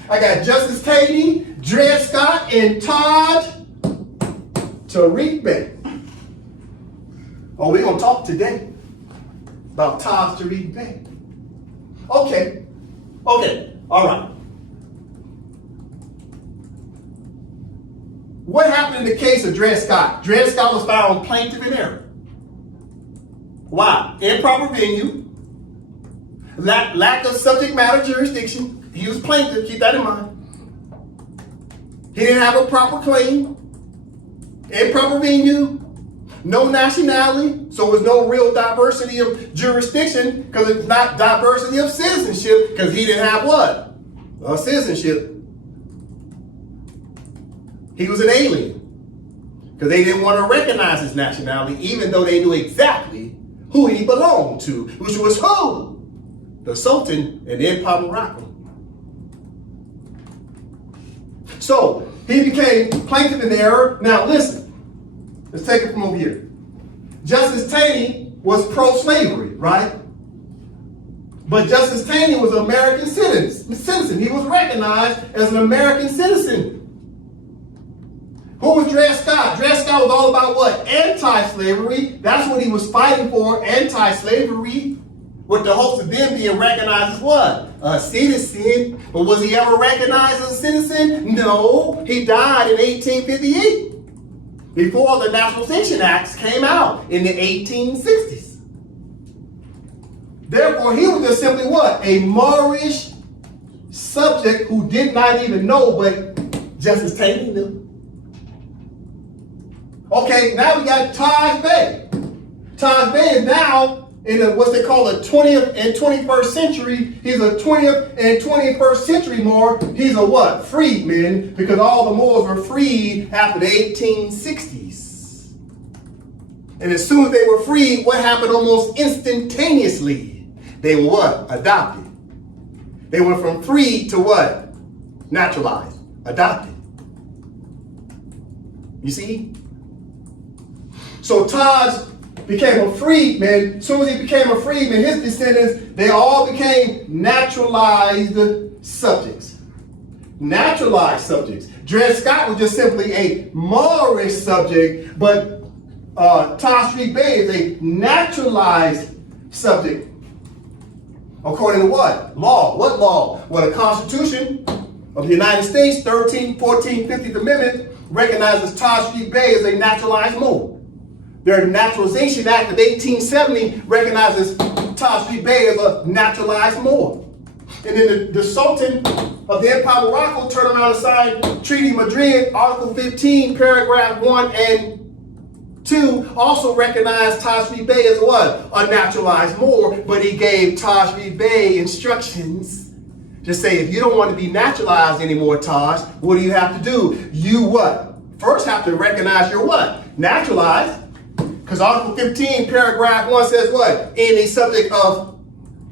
I got Justice Taney, Dred Scott, and Taj Tariq Bay. Oh, we're going to talk today about Taj Tariq Bay. Okay, all right. What happened in the case of Dred Scott? Dred Scott was found plaintiff in error. Why? Improper venue, lack of subject matter jurisdiction. He was plaintiff, keep that in mind. He didn't have a proper claim, improper venue, no nationality, so there's no real diversity of jurisdiction, because it's not diversity of citizenship, because he didn't have what? Citizenship. He was an alien, because they didn't want to recognize his nationality, even though they knew exactly who he belonged to, which was who? The Sultan and the Empire of Morocco. So, he became plaintiff in error. Now listen, let's take it from over here. Justice Taney was pro-slavery, right? But Justice Taney was an American citizen. He was recognized as an American citizen. Who was Dred Scott? Dred Scott was all about what? Anti-slavery. That's what he was fighting for, anti-slavery, with the hopes of them being recognized as what? A citizen. But was he ever recognized as a citizen? No. He died in 1858, before the Naturalization Acts came out in the 1860s. Therefore, he was just simply what? A Moorish subject who did not even know, but Justice Taney knew. Okay, now we got Taj Bay. Taj Bay is now in what they call the 20th and 21st century. He's a 20th and 21st century Moor. He's a what? Freedman, because all the Moors were freed after the 1860s. And as soon as they were freed, what happened almost instantaneously? They were what? Adopted. They went from free to what? Naturalized. Adopted. You see? So Taj became a freedman, as soon as he became a freedman, his descendants, they all became naturalized subjects. Naturalized subjects. Dred Scott was just simply a Moorish subject, but Taj Tariq Bay is a naturalized subject. According to what? Law. What law? Well, the Constitution of the United States, 13th, 14th, 15th Amendment, recognizes Taj Tariq Bay as a naturalized Moor. Their Naturalization Act of 1870 recognizes Taj Tariq Bay as a naturalized Moor. And then the Sultan of the Empire of Morocco turned around and signed Treaty Madrid, Article 15, paragraph 1 and 2, also recognized Taj Tariq Bay as what? A naturalized Moor, but he gave Taj Tariq Bay instructions to say, if you don't want to be naturalized anymore, Taj, what do you have to do? You what? First have to recognize you're what? Naturalized. Because Article 15, paragraph 1 says what? Any subject of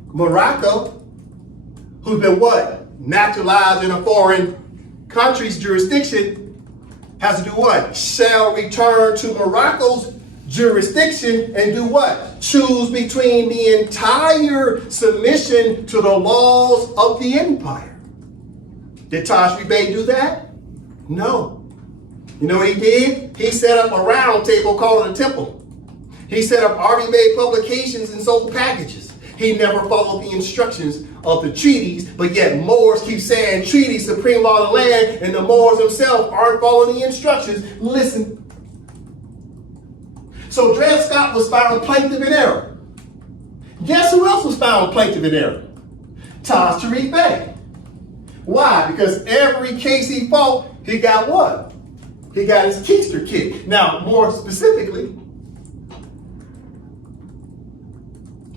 Morocco who's been what? Naturalized in a foreign country's jurisdiction has to do what? Shall return to Morocco's jurisdiction and do what? Choose between the entire submission to the laws of the empire. Did Taj Tariq Bay do that? No. You know what he did? He set up a round table called a temple. He set up Army made publications and sold packages. He never followed the instructions of the treaties, but yet Moors keep saying treaties, supreme law of the land, and the Moors themselves aren't following the instructions. Listen. So Dred Scott was found plaintiff in error. Guess who else was found plaintiff in error? Taj Tariq Bay. Why? Because every case he fought, he got what? He got his keister kicked. Now, more specifically,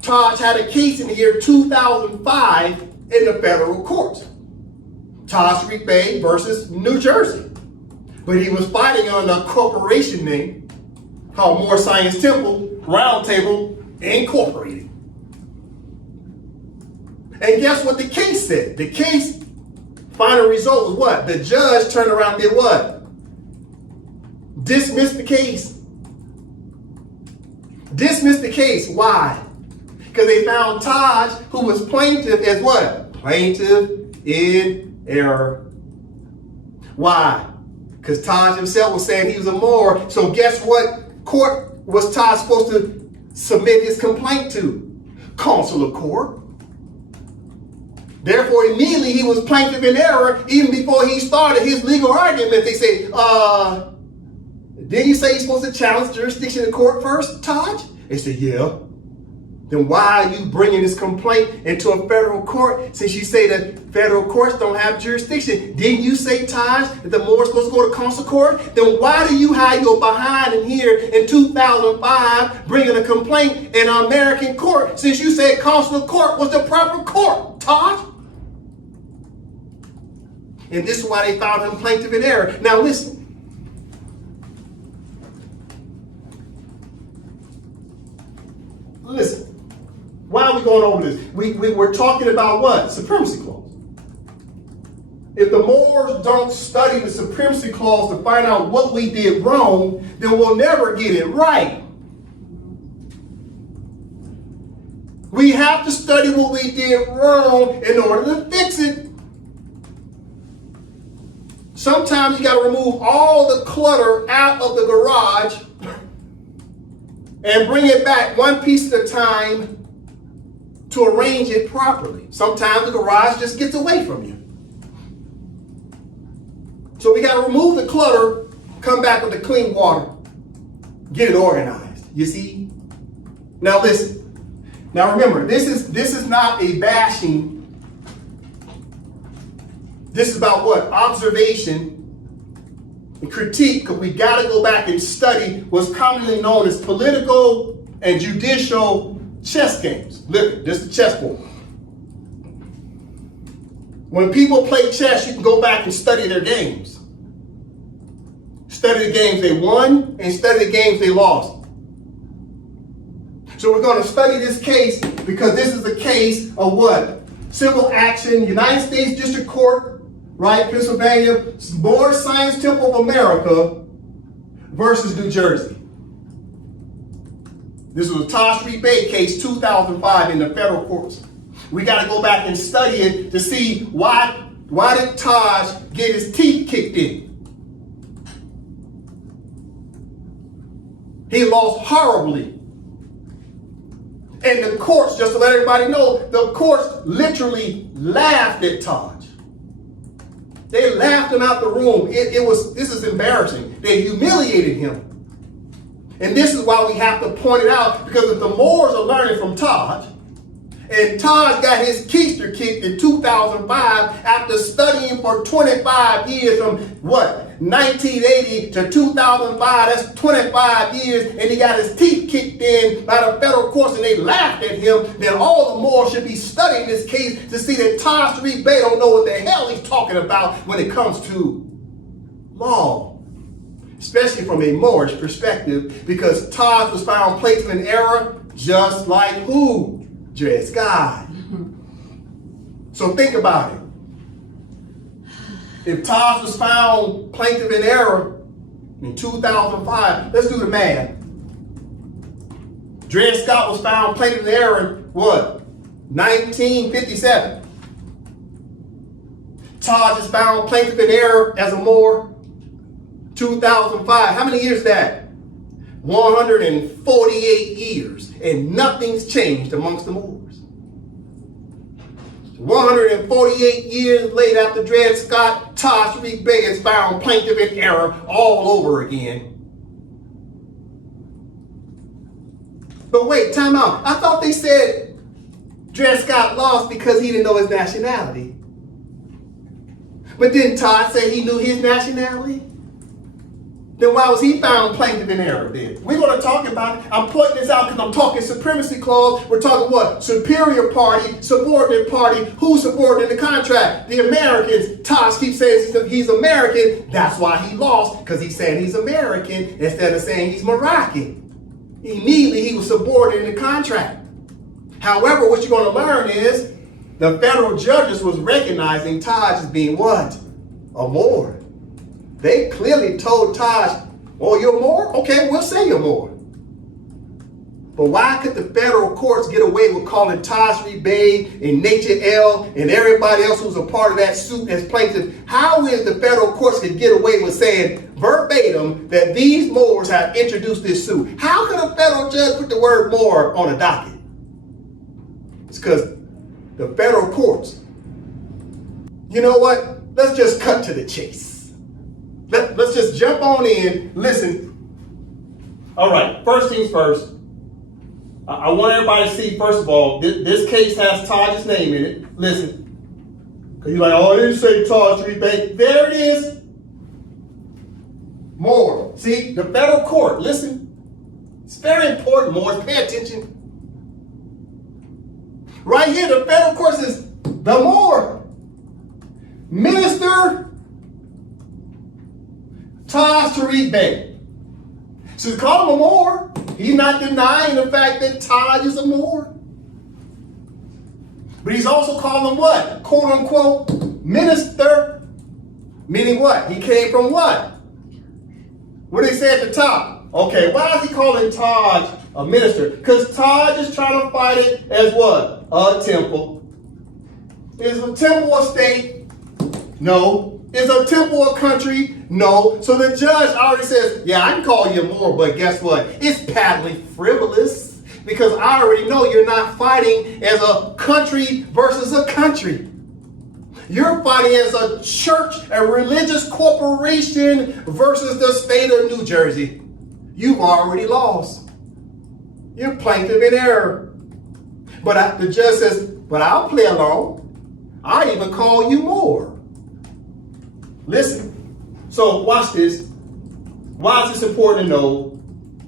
Taj had a case in the year 2005 in the federal courts. Taj Tariq Bay versus New Jersey. But he was fighting on a corporation name called Moore Science Temple Round Table Incorporated. And guess what the case said? The case final result was what? The judge turned around and did what? Dismissed the case. Dismissed the case. Why? Because they found Taj, who was plaintiff, as what? Plaintiff in error. Why? Because Taj himself was saying he was a Moor. So guess what court was Taj supposed to submit his complaint to? Consular court. Therefore, immediately he was plaintiff in error even before he started his legal argument. They say, didn't you say you're supposed to challenge jurisdiction in court first, Taj? They said, yeah. Then why are you bringing this complaint into a federal court since you say that federal courts don't have jurisdiction? Didn't you say, Taj, that the Moor is supposed to go to consular court? Then why do you hide your behind in here in 2005 bringing a complaint in an American court since you said consular court was the proper court, Taj? And this is why they found him plaintiff in error. Now listen. Listen. Why are we going over this? We're talking about what? Supremacy Clause. If the Moors don't study the Supremacy Clause to find out what we did wrong, then we'll never get it right. We have to study what we did wrong in order to fix it. Sometimes you got to remove all the clutter out of the garage and bring it back one piece at a time to arrange it properly. Sometimes the garage just gets away from you. So we got to remove the clutter, come back with the clean water, get it organized. You see? Now listen. Now remember, this is not a bashing. This is about what? Observation and critique, because we got to go back and study what's commonly known as political and judicial chess games. Look, this is the chessboard. When people play chess, you can go back and study their games. Study the games they won and study the games they lost. So we're going to study this case because this is the case of what? Civil action, United States District Court, right? Pennsylvania, Moore Science Temple of America versus New Jersey. This was a Taj Tariq Bay case, 2005 in the federal courts. We got to go back and study it to see why did Taj get his teeth kicked in? He lost horribly. And the courts, just to let everybody know, the courts literally laughed at Taj. They laughed him out the room. This is embarrassing. They humiliated him. And this is why we have to point it out, because if the Moors are learning from Taj, and Taj got his keister kicked in 2005 after studying for 25 years from 1980 to 2005, that's 25 years, and he got his teeth kicked in by the federal courts and they laughed at him, then all the more should be studying this case to see that Taj Tariq Bay don't know what the hell he's talking about when it comes to law. Especially from a Moorish perspective, because Taj was found plaintiff in error, just like who? Dred Scott. So think about it. If Taj was found plaintiff in error in 2005, let's do the math. Dred Scott was found plaintiff in error, what? 1957. Taj is found plaintiff in error as a Moor, 2005. How many years is that? 148 years, and nothing's changed amongst the Moors. 148 years later, after Dred Scott, Taj Tariq Bay is found plaintiff in error all over again. But wait, time out. I thought they said Dred Scott lost because he didn't know his nationality. But didn't Taj say he knew his nationality? Then why was he found plaintiff in error then? We're going to talk about it. I'm pointing this out because I'm talking Supremacy Clause. We're talking what? Superior party, subordinate party. Who's subordinate in the contract? The Americans. Taj keeps saying he's American. That's why he lost, because he's saying he's American instead of saying he's Moroccan. Immediately he was subordinate in the contract. However, what you're going to learn is the federal judges was recognizing Taj as being what? A Moor. They clearly told Taj, oh, you're Moor? Okay, we'll say you're Moor. But why could the federal courts get away with calling Taj Tariq Bay and Nature L and everybody else who's a part of that suit as plaintiffs? How is the federal courts could get away with saying verbatim that these Moors have introduced this suit? How could a federal judge put the word Moor on a docket? It's because the federal courts, you know what? Let's just cut to the chase. Let's just jump on in. Listen. All right, first things first. I want everybody to see, first of all, this case has Taj's name in it. Listen. Because you're like, oh, I didn't say Taj Tariq Bay. There it is. Moor. See, the federal court, listen. It's very important, Moors. Pay attention. Right here, the federal court says, the Moor. Minister Taj Tariq Bay. So call him a Moor. He's not denying the fact that Taj is a Moor. But he's also calling him what? Quote unquote, minister. Meaning what? He came from what? What did they say at the top? Okay, why is he calling Taj a minister? Because Taj is trying to fight it as what? A temple. Is a temple a state? No. Is a temple a country? No. So the judge already says, yeah, I can call you a Moor, but guess what? It's patently frivolous because I already know you're not fighting as a country versus a country. You're fighting as a church, a religious corporation versus the state of New Jersey. You've already lost. You're plaintiff in error. But the judge says, but I'll play along. I even call you Moor. Listen, so watch this. Why is this important to know?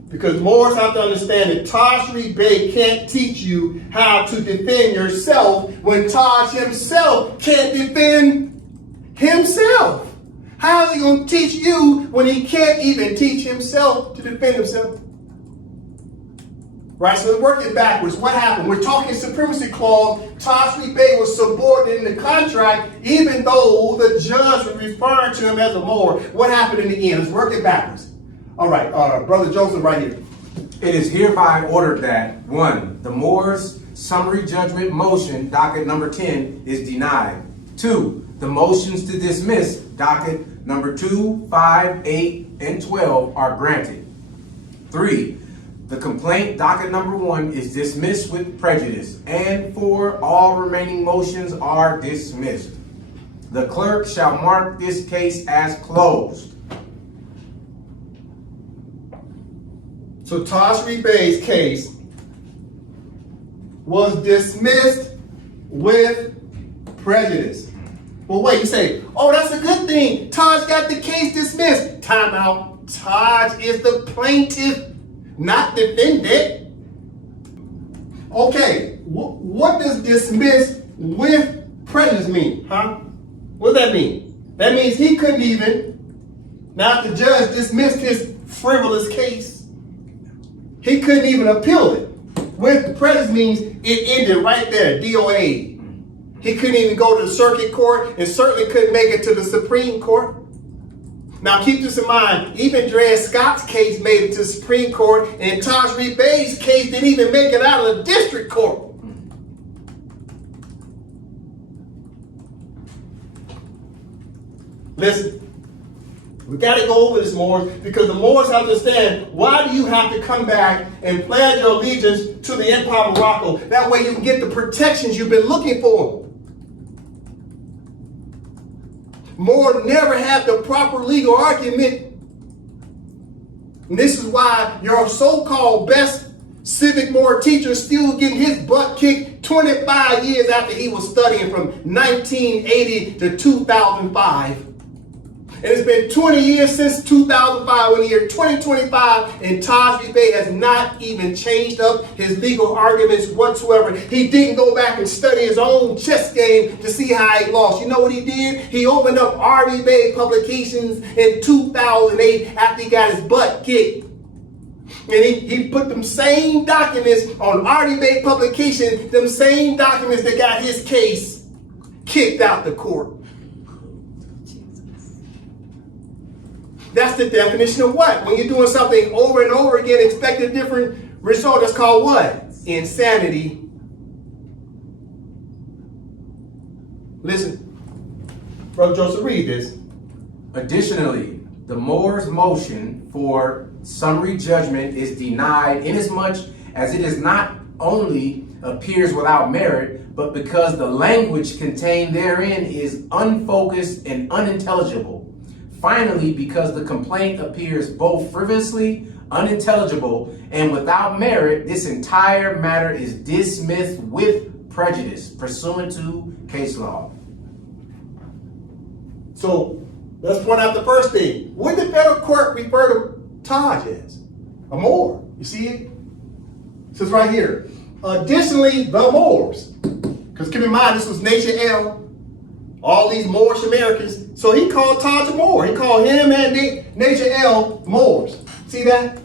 Because Moors have to understand that Taj Tariq Bay can't teach you how to defend yourself when Taj himself can't defend himself. How is he going to teach you when he can't even teach himself to defend himself? Right, so let's work it backwards. What happened? We're talking Supremacy Clause. Taj Tariq Bay was subordinate in the contract, even though the judge was referring to him as a Moor. What happened in the end? Let's work it backwards. All right, Brother Joseph right here. It is hereby ordered that 1. The Moors summary judgment motion, docket number 10, is denied. 2. The motions to dismiss, docket number 2, 5, 8, and 12, are granted. 3. The complaint, docket number 1, is dismissed with prejudice. And 4. All remaining motions are dismissed. The clerk shall mark this case as closed. So Taj Tariq Bay's case was dismissed with prejudice. Well, wait, you say, oh, that's a good thing. Taj got the case dismissed. Time out. Taj is the plaintiff, not defendant. Okay, what does dismiss with prejudice mean, huh? What does that mean? That means he couldn't even, now if the judge dismissed his frivolous case, he couldn't even appeal it. With prejudice means it ended right there, DOA. He couldn't even go to the circuit court and certainly couldn't make it to the Supreme Court. Now keep this in mind, even Dred Scott's case made it to the Supreme Court, and Taj Tariq Bay's case didn't even make it out of the district court. Listen, we got to go over this, Moors, because the Moors understand, why do you have to come back and pledge your allegiance to the Empire of Morocco? That way you can get the protections you've been looking for. Moors never had the proper legal argument. And this is why your so-called best civic Moor teacher is still getting his butt kicked 25 years after he was studying from 1980 to 2005. And it's been 20 years since 2005, when the year 2025, and Taj Tariq Bay has not even changed up his legal arguments whatsoever. He didn't go back and study his own chess game to see how he lost. You know what he did? He opened up R.B. Bay Publications in 2008 after he got his butt kicked. And he put them same documents on R.B. Bay Publications, them same documents that got his case kicked out the court. That's the definition of what? When you're doing something over and over again, expect a different result. That's called what? Insanity. Listen, Brother Joseph, read this. Additionally, the Moors motion for summary judgment is denied inasmuch as it is not only appears without merit, but because the language contained therein is unfocused and unintelligible. Finally, because the complaint appears both frivolously, unintelligible, and without merit, this entire matter is dismissed with prejudice, pursuant to case law. So let's point out the first thing. What did the federal court refer to Taj as? A Moor. You see it? It says right here. Additionally, the Moors. Because keep in mind, this was Nation L. All these Moorish Americans. So he called Taj a Moor. He called him and Nation L Moors. See that?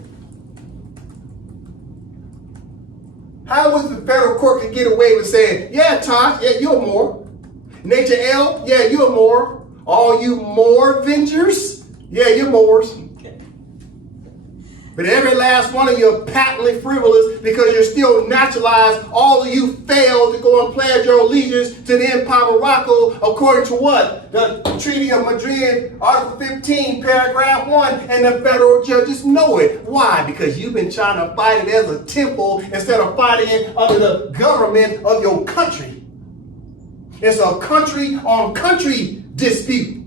How was the federal court could get away with saying, yeah, Taj, yeah, you're a Moor. Nation L, yeah, you're a Moor. All you Moor Avengers, yeah, you're Moors. But every last one of you are patently frivolous because you're still naturalized. All of you failed to go and pledge your allegiance to the Empire of Morocco according to what? The Treaty of Madrid, Article 15, Paragraph 1, and the federal judges know it. Why? Because you've been trying to fight it as a temple instead of fighting it under the government of your country. It's a country on country dispute.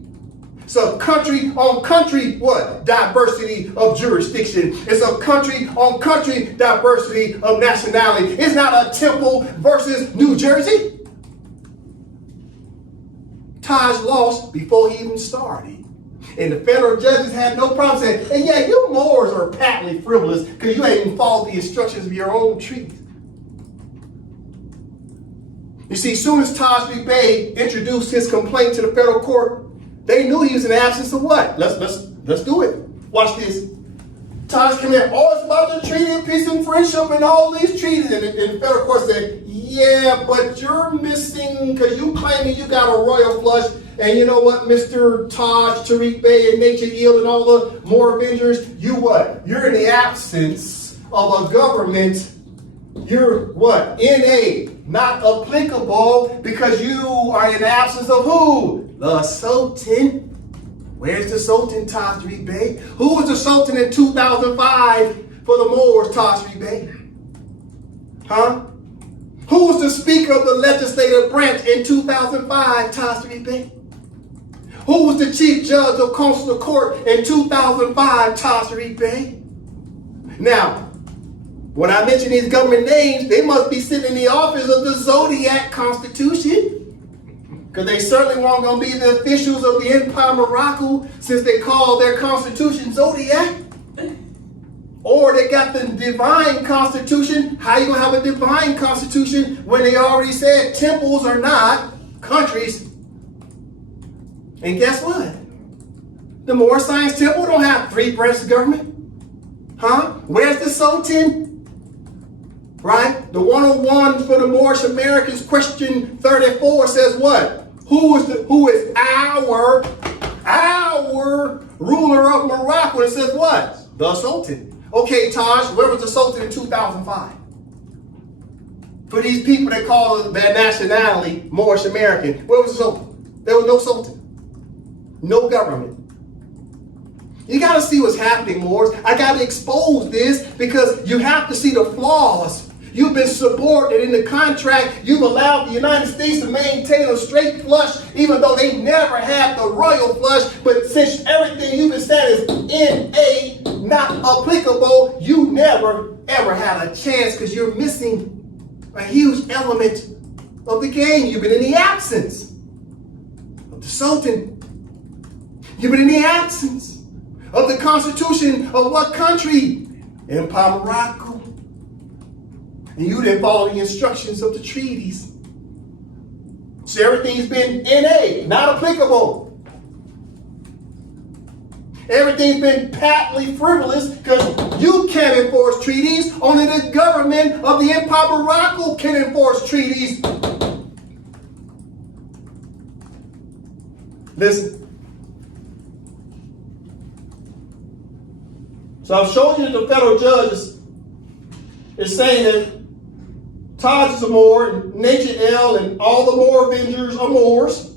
It's a country on country, what? Diversity of jurisdiction. It's a country on country diversity of nationality. It's not a temple versus New Jersey. Taj lost before he even started. And the federal judges had no problem saying, hey, yeah, you Moors are patently frivolous because you ain't even followed the instructions of your own treaty. You see, as soon as Taj Tariq Bay introduced his complaint to the federal court, they knew he was in the absence of what? Let's do it. Watch this. Taj came in, oh, it's about the Treaty of Peace and Friendship and all these treaties. And the federal court said, yeah, but you're missing, because you claiming you got a royal flush. And you know what, Mr. Taj Tariq Bay and Nature Eel and all the Moor Avengers, you what? You're in the absence of a government, you're what? NA, not applicable, because you are in the absence of who? The Sultan. Where's the Sultan, Taj Tariq Bay? Who was the Sultan in 2005 for the Moors, Taj Tariq Bay? Huh? Who was the Speaker of the Legislative Branch in 2005, Taj Tariq Bay? Who was the Chief Judge of Consular Court in 2005, Taj Tariq Bay? Now, when I mention these government names, they must be sitting in the office of the Zodiac Constitution. Because they certainly weren't going to be the officials of the Empire Morocco, since they call their constitution Zodiac. Or they got the divine constitution. How you going to have a divine constitution when they already said temples are not countries? And guess what? The Moor Science Temple don't have 3 branches of government. Huh? Where's the Sultan? Right? The 101 for the Moorish Americans, question 34 says what? Who is our ruler of Morocco? It says what? The Sultan. Okay, Taj, where was the Sultan in 2005? For these people that call their nationality Moorish American, where was the Sultan? There was no Sultan. No government. You got to see what's happening, Moors. I got to expose this because you have to see the flaws. You've been subordinate in the contract. You've allowed the United States to maintain a straight flush, even though they never had the royal flush. But since everything you've been saying is NA, not applicable, you never, ever had a chance because you're missing a huge element of the game. You've been in the absence of the Sultan. You've been in the absence of the Constitution of what country? Empire Morocco. And you didn't follow the instructions of the treaties. So everything's been NA, not applicable. Everything's been patently frivolous because you can't enforce treaties. Only the government of the Empire Morocco can enforce treaties. Listen. So I've shown you that the federal judge is saying that Taj is a Moor, and Nation L, and all the Moor Avengers are Moors.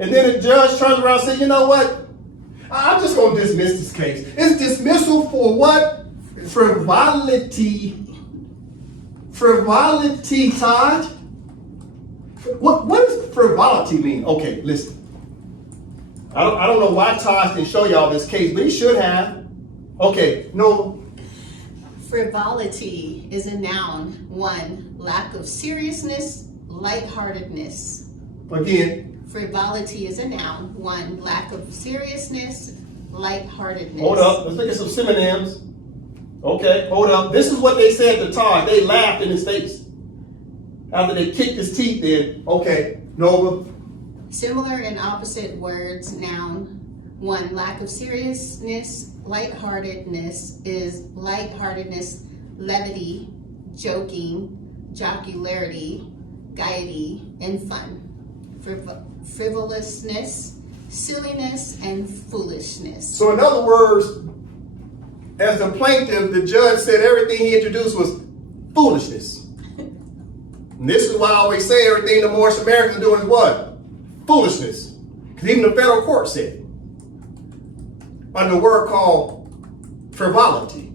And then the judge turns around and says, you know what? I'm just going to dismiss this case. It's dismissal for what? Frivolity. Frivolity, Taj? What does frivolity mean? Okay, listen. I don't know why Taj didn't show y'all this case, but he should have. Okay, no. Frivolity is a noun. 1, lack of seriousness, lightheartedness. Again. Frivolity is a noun. 1, lack of seriousness, lightheartedness. Hold up, let's look at some synonyms. Okay, hold up. This is what they said to Taj. They laughed in his face after they kicked his teeth in. Okay, Nova. Similar and opposite words, noun. 1, lack of seriousness, lightheartedness is lightheartedness, levity, joking, jocularity, gaiety, and fun. Frivolousness, silliness, and foolishness. So in other words, as the plaintiff, the judge said everything he introduced was foolishness. And this is why I always say everything the Moorish Americans are doing is what? Foolishness. Because even the federal court said it. Under a word called frivolity.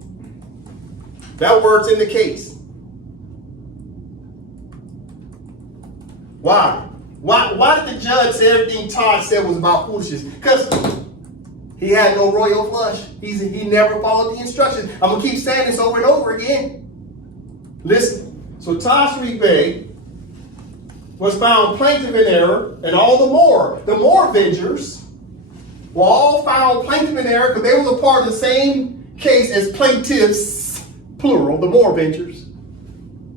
That word's in the case. Why? Why did the judge say everything Todd said was about foolishness? Because he had no royal flush. He never followed the instructions. I'm going to keep saying this over and over again. Listen. So Taj Tariq Bay was found plaintiff in error, and all the Moor Avengers were all found plaintiff in error because they were a part of the same case as plaintiffs, plural, the Moor Avengers.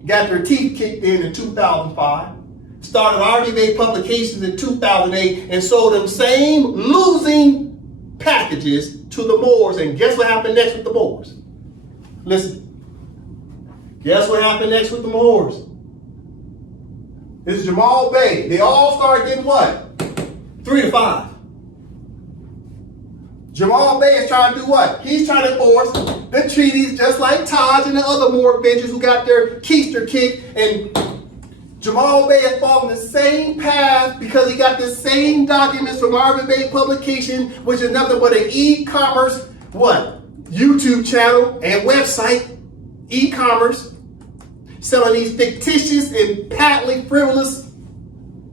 Got their teeth kicked in 2005. Started RDA publications in 2008 and sold them same losing packages to the Moors. And guess what happened next with the Moors? Listen. Guess what happened next with the Moors? This is Jamal Bay. They all started getting what? 3 to 5. Jamal Bay is trying to do what? He's trying to enforce the treaties just like Taj and the other Moor benches who got their keister kicked. And Jamal Bay is following the same path because he got the same documents from Marvin Bay Publication, which is nothing but an e-commerce, what? YouTube channel and website, e-commerce, selling these fictitious and patently frivolous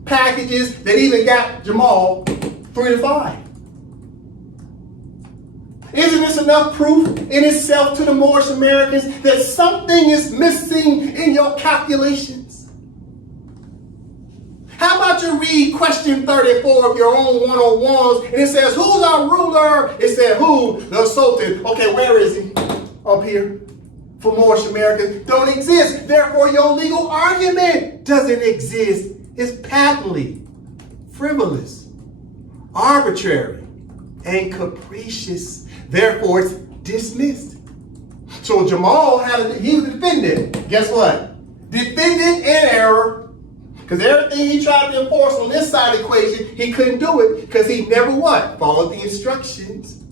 packages that even got Jamal 3 to 5. Isn't this enough proof in itself to the Moorish Americans that something is missing in your calculations? How about you read question 34 of your own 101s, and it says, who's our ruler? It said, who? The Sultan. Okay, where is he? Up here. For Moorish Americans, don't exist. Therefore, your legal argument doesn't exist. It's patently frivolous, arbitrary, and capricious. Therefore, it's dismissed. So Jamal he was defended. Guess what? Defended in error. Because everything he tried to enforce on this side of the equation, he couldn't do it because he never what? Followed the instructions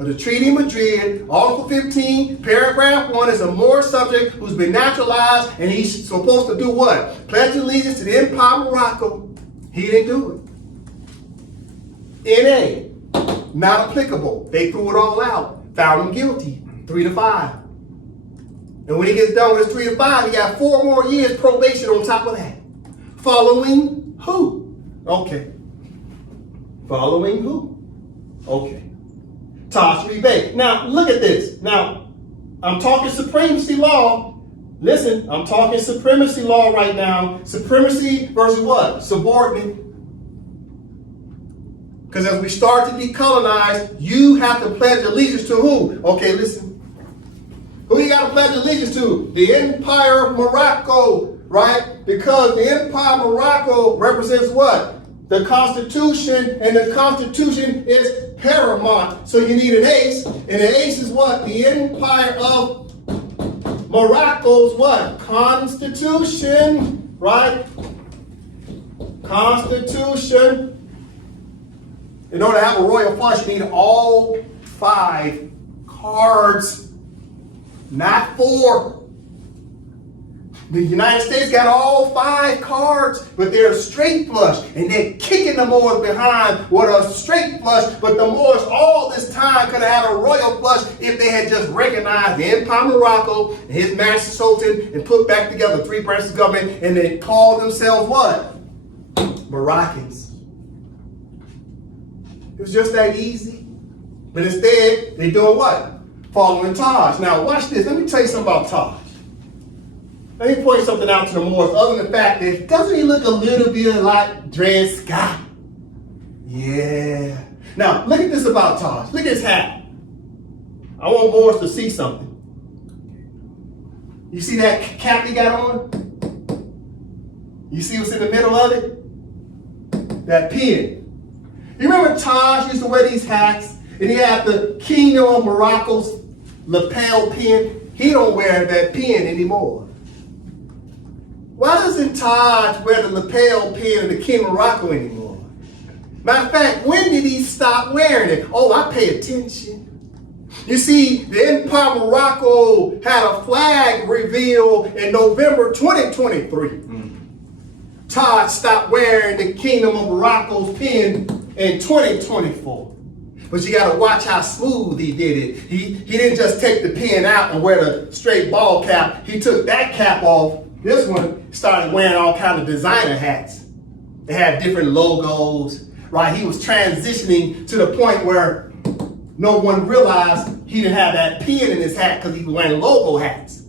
of the Treaty of Madrid. Article 15, paragraph 1 is a Moor subject who's been naturalized, and he's supposed to do what? Pledge allegiance to the Empire of Morocco. He didn't do it. NA, not applicable. They threw it all out. Found him guilty. 3 to 5. And when he gets done with his 3 to 5, he got 4 more years probation on top of that. Following who? Okay. Following who? Okay. Taj Tariq Bay. Now, look at this. Now, I'm talking supremacy law. Listen, I'm talking supremacy law right now. Supremacy versus what? Subordinate. Because as we start to decolonize, you have to pledge allegiance to who? Okay, listen. Who you got to pledge allegiance to? The Empire of Morocco, right? Because the Empire of Morocco represents what? The Constitution, and the Constitution is paramount. So you need an ace, and the ace is what? The Empire of Morocco's what? Constitution, right? Constitution. In order to have a royal flush, you need all 5 cards, not 4. The United States got all 5 cards, but they're a straight flush, and they're kicking the Moors behind with a straight flush. But the Moors all this time could have had a royal flush if they had just recognized the Empire of Morocco and his master sultan and put back together 3 branches of government, and they called themselves what? Moroccans. It was just that easy. But instead, they're doing what? Following Taj. Now, watch this. Let me tell you something about Taj. Let me point something out to the Moors, other than the fact that doesn't he look a little bit like Dred Scott? Yeah. Now, look at this about Taj. Look at his hat. I want Moors to see something. You see that cap he got on? You see what's in the middle of it? That pin. You remember Taj used to wear these hats, and he had the Kingdom of Morocco's lapel pin? He don't wear that pin anymore. Why doesn't Taj wear the lapel pin of the King of Morocco anymore? Matter of fact, when did he stop wearing it? Oh, I pay attention. You see, the Empire of Morocco had a flag reveal in November 2023. Taj stopped wearing the Kingdom of Morocco's pin in 2024. But you got to watch how smooth he did it. He didn't just take the pin out and wear the straight ball cap. He took that cap off. This one started wearing all kinds of designer hats. They had different logos, right? He was transitioning to the point where no one realized he didn't have that pin in his hat because he was wearing logo hats.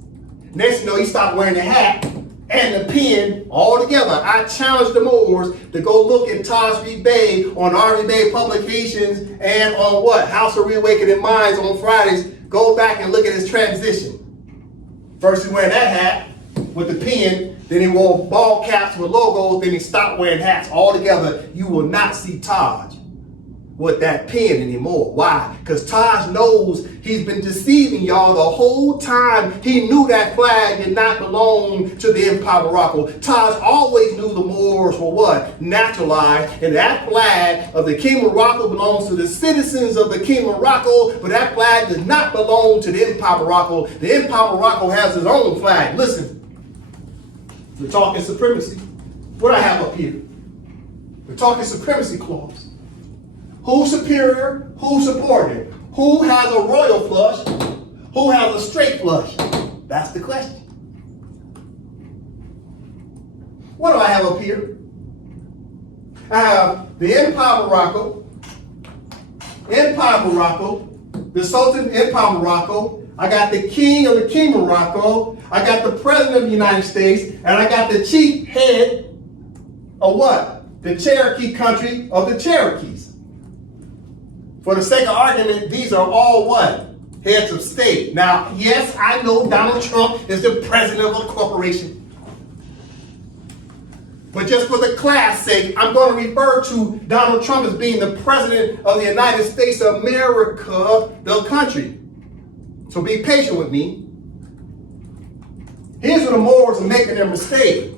Next you know, he stopped wearing the hat and the pin all together. I challenge the Moors to go look at Taj Tariq Bay on RV Bay Publications and on what? House of Reawakening Minds on Fridays. Go back and look at his transition. First he wearing that hat with the pin, then he wore ball caps with logos, then he stopped wearing hats altogether. You will not see Taj with that pen anymore. Why? Because Taj knows he's been deceiving y'all the whole time. He knew that flag did not belong to the Empire of Morocco. Taj always knew the Moors were what? Naturalized. And that flag of the King of Morocco belongs to the citizens of the King of Morocco, but that flag does not belong to the Empire of Morocco. The Empire of Morocco has its own flag. Listen, we're talking supremacy. What do I have up here? We're talking Supremacy Clause. Who's superior? Who's subordinate? Who has a royal flush? Who has a straight flush? That's the question. What do I have up here? I have the Empire of Morocco, the Sultan Empire of Morocco. I got the King of the King of Morocco. I got the President of the United States. And I got the chief head of what? The Cherokee country of the Cherokees. For the sake of argument, these are all what? Heads of state. Now, yes, I know Donald Trump is the president of a corporation. But just for the class sake, I'm going to refer to Donald Trump as being the president of the United States of America, the country. So be patient with me. Here's where the Moors are making their mistake.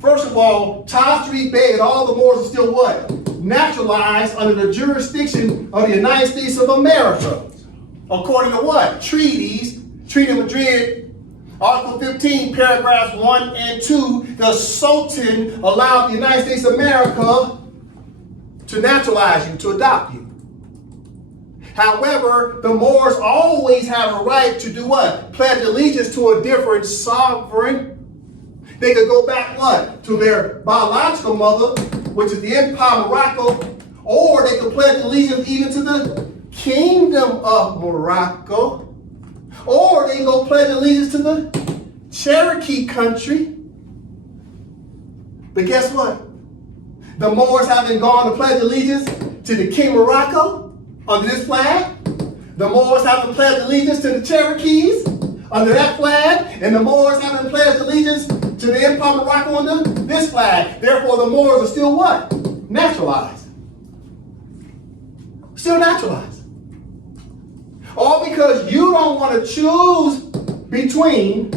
First of all, Taj Tariq Bay and all the Moors are still what? Naturalized under the jurisdiction of the United States of America. According to what? Treaties. Treaty of Madrid, Article 15, paragraphs 1 and 2, the Sultan allowed the United States of America to naturalize you, to adopt you. However, the Moors always have a right to do what? Pledge allegiance to a different sovereign. They could go back what? To their biological mother, which is the Empire of Morocco, or they could pledge allegiance even to the Kingdom of Morocco, or they can go pledge allegiance to the Cherokee country. But guess what? The Moors haven't gone to pledge allegiance to the King of Morocco under this flag. The Moors haven't pledged allegiance to the Cherokees under that flag, and the Moors haven't pledged allegiance to the Empire of Morocco under this flag. Therefore, the Moors are still what? Naturalized. Still naturalized. All because you don't want to choose between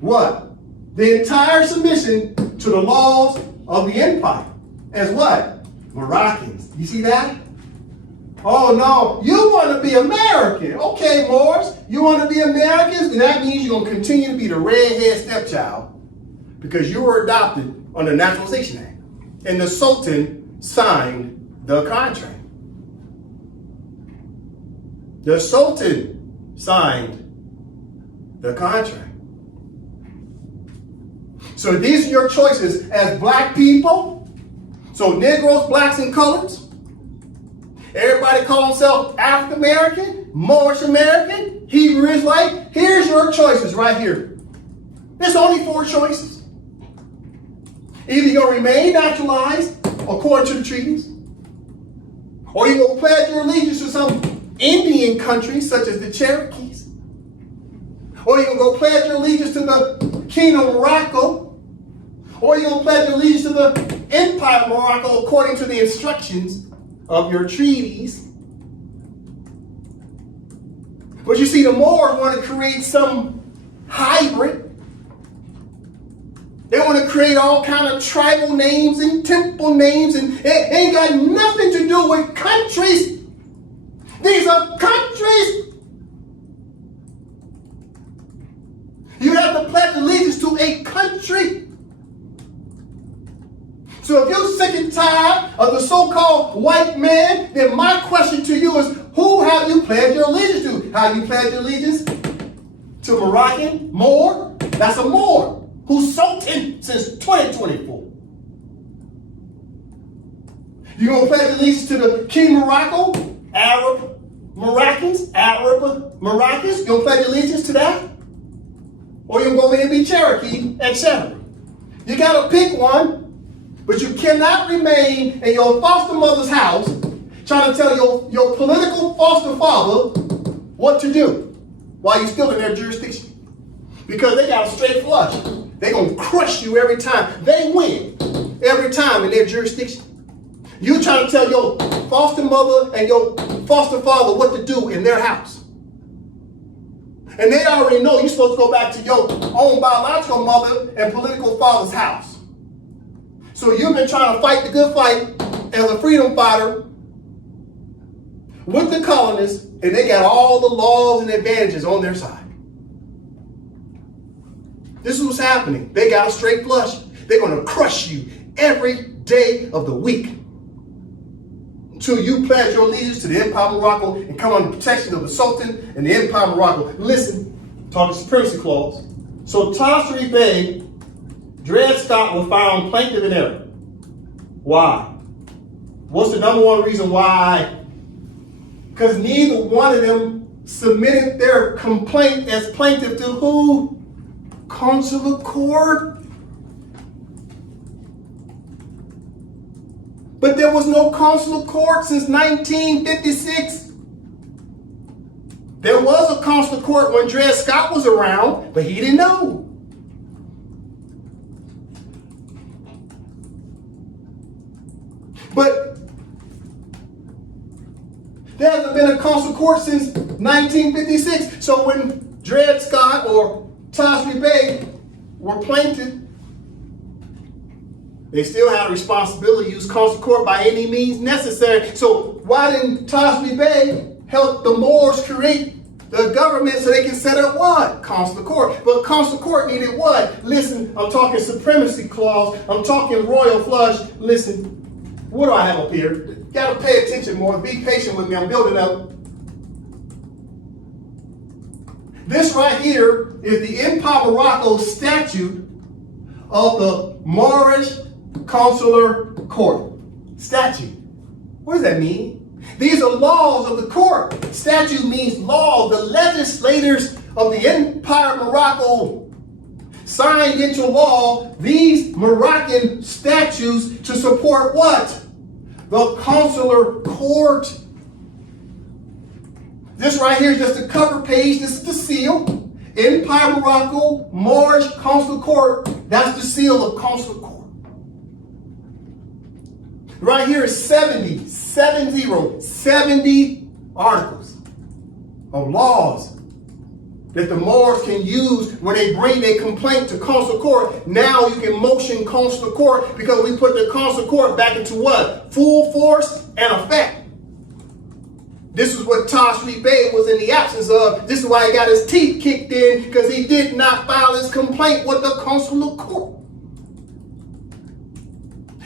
what? The entire submission to the laws of the empire as what? Moroccans. You see that? Oh no, you want to be American. Okay, Moors, you want to be Americans, and that means you're going to continue to be the redhead stepchild because you were adopted under the Naturalization Act. And the Sultan signed the contract. The Sultan signed the contract. So these are your choices as black people. So Negroes, blacks, and coloreds. Everybody call themselves African American, Moorish American, Hebrew Israelite. Here's your choices right here. There's only 4 choices. Either you're going to remain naturalized according to the treaties, or you're going to pledge your allegiance to some Indian countries such as the Cherokees, or you're going to go pledge your allegiance to the Kingdom of Morocco, or you're going to pledge your allegiance to the Empire of Morocco according to the instructions of your treaties. But you see, the Moors want to create some hybrid. They want to create all kind of tribal names and temple names, and it ain't got nothing to do with countries. These are countries. You have to pledge allegiance to a country. So if you're sick and tired of the so-called white man, then my question to you is, who have you pledged your allegiance to? Have you pledged your allegiance to Moroccan? Moor? That's a Moor who's Sultan since 2024. You gonna pledge allegiance to the King of Morocco? Arab Moroccans? You gonna pledge allegiance to that? Or you gonna go in and be Cherokee, etc. You gotta pick one. But you cannot remain in your foster mother's house trying to tell your political foster father what to do while you're still in their jurisdiction. Because they got a straight flush. They're going to crush you every time. They win every time in their jurisdiction. You trying to tell your foster mother and your foster father what to do in their house. And they already know you're supposed to go back to your own biological mother and political father's house. So you've been trying to fight the good fight as a freedom fighter with the colonists, and they got all the laws and advantages on their side. This is what's happening. They got a straight flush. They're going to crush you every day of the week until you pledge your allegiance to the Empire of Morocco and come under the protection of the Sultan and the Empire of Morocco. Listen, talking Supremacy Clause. So Taj Tariq Bay, Dred Scott was found plaintiff in error. Why? What's the number one reason why? Because neither one of them submitted their complaint as plaintiff to who? Consular court. But there was no consular court since 1956. There was a consular court when Dred Scott was around, but he didn't know. But there hasn't been a consular court since 1956. So when Dred Scott or Taj Tariq Bay were plaintiff, they still had a responsibility to use consular court by any means necessary. So why didn't Taj Tariq Bay help the Moors create the government so they can set up what? Consular court. But consular court needed what? Listen, I'm talking Supremacy Clause. I'm talking royal flush. Listen, what do I have up here? You gotta pay attention more. Be patient with me. I'm building up. This right here is the Empire of Morocco statute of the Moorish Consular Court. Statute. What does that mean? These are laws of the court. Statute means law. The legislators of the Empire of Morocco signed into law these Moroccan statutes to support what? The consular court. This right here is just a cover page. This is the seal. Empire of Morocco, Moorish Consular Court. That's the seal of consular court. Right here is 70 articles of laws that the Moors can use when they bring their complaint to consular court. Now you can motion consular court because we put the consular court back into what? Full force and effect. This is what Taj Tariq Bay was in the absence of. This is why he got his teeth kicked in, because he did not file his complaint with the consular court.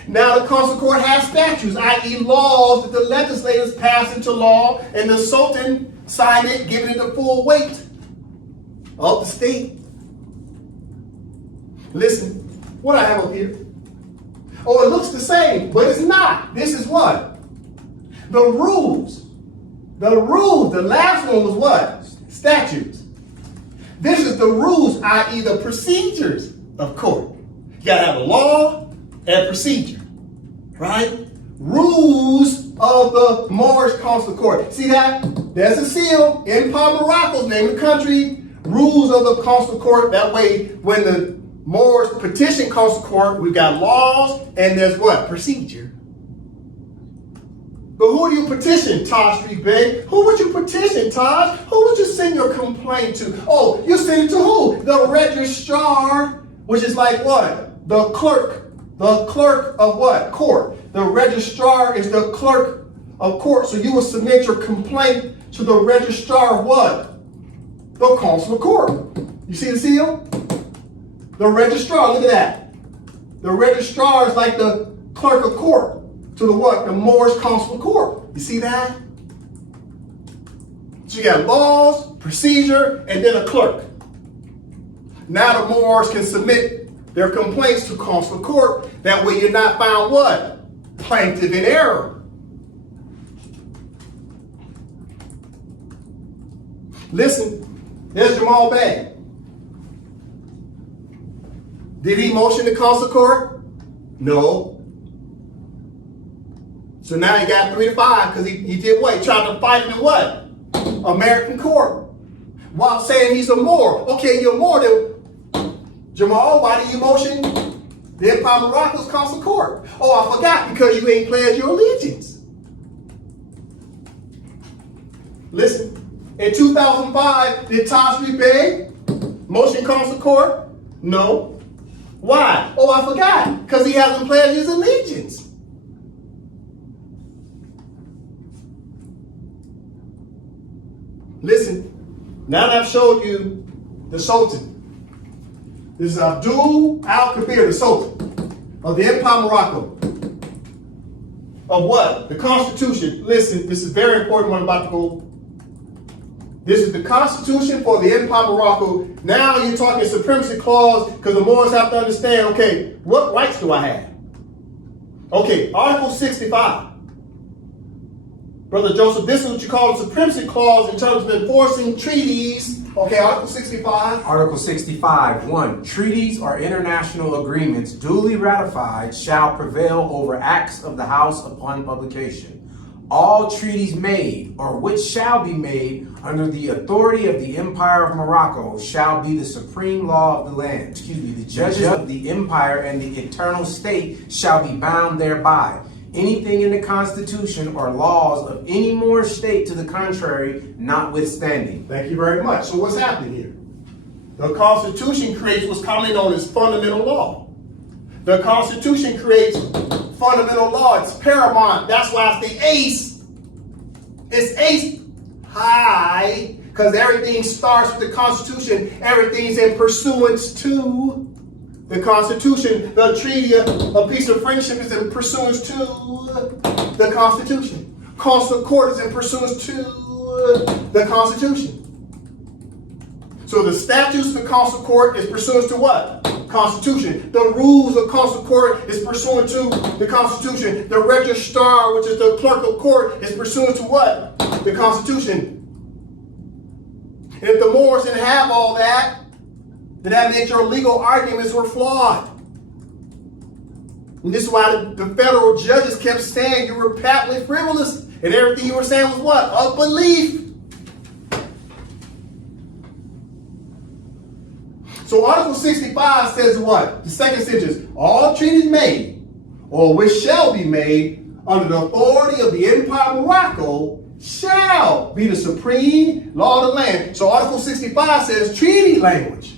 Now the consular court has statutes, i.e. laws that the legislators pass into law, and the Sultan signed it, giving it the full weight of the state. Listen, what I have up here. Oh, it looks the same, but it's not. This is what? The rules. The rules. The last one was what? Statutes. This is the rules, i.e. the procedures of court. You gotta have a law and procedure, right? Rules of the Moorish Consular Court. See that? There's a seal. Empire of Morocco's name of the country. Rules of the Consular Court. That way, when the Moors petition Consular Court, we've got laws and there's what? Procedure. But who do you petition, Taj Tariq Bay? Who would you petition, Taj? Who would you send your complaint to? Oh, you send it to who? The registrar, which is like what? The clerk. The clerk of what? Court. The registrar is the clerk of court. So you will submit your complaint to the registrar of what? The consular court. You see the seal? The registrar, look at that. The registrar is like the clerk of court to the what? The Moorish Consular Court. You see that? So you got laws, procedure, and then a clerk. Now the Moors can submit their complaints to consular court. That way you're not found what? Plaintiff in error. Listen, there's Jamal Bay. Did he motion to consular court? No. So now he got 3 to 5 because he did what? He tried to fight it in what? American court. While saying he's a Moor. Okay, you're a Moor. Then, Jamal, why did you motion The Empire of Morocco's consular court. Oh, I forgot, because you ain't pledged your allegiance. Listen, in 2005, did Taj Tariq Bay motion consular court? No. Why? Oh, I forgot, because he hasn't pledged his allegiance. Listen, now that I've showed you the Sultan, this is Abdul al-Kabir, the Sultan of the Empire of Morocco. Of what? The Constitution. Listen, this is very important what I'm about to go. This is the Constitution for the Empire of Morocco. Now you're talking Supremacy Clause, because the Moors have to understand, okay, what rights do I have? Okay, Article 65. Brother Joseph, this is what you call the Supremacy Clause in terms of enforcing treaties. Okay, Article 65. Article 65, 1. Treaties or international agreements duly ratified shall prevail over acts of the House upon publication. All treaties made or which shall be made under the authority of the Empire of Morocco shall be the supreme law of the land. The judges of the empire and the eternal state shall be bound thereby. Anything in the Constitution or laws of any more state to the contrary notwithstanding. Thank you very much. So what's happening here? The Constitution creates what's commonly known as fundamental law. The Constitution creates fundamental law. It's paramount. That's why it's the ace. It's ace high, because everything starts with the Constitution. Everything's in pursuance to the Constitution. The Treaty of Peace and Friendship is in pursuance to the Constitution. Consular Court is in pursuance to the Constitution. So the statutes of the Consular Court is pursuant to what? Constitution. The rules of Consular Court is pursuant to the Constitution. The registrar, which is the clerk of court, is pursuant to what? The Constitution. And if the Moors didn't have all that, then that meant your legal arguments were flawed. And this is why the federal judges kept saying you were patently frivolous, and everything you were saying was what? A belief. So Article 65 says what? The second sentence, all treaties made or which shall be made under the authority of the Empire of Morocco shall be the supreme law of the land. So Article 65 says treaty language,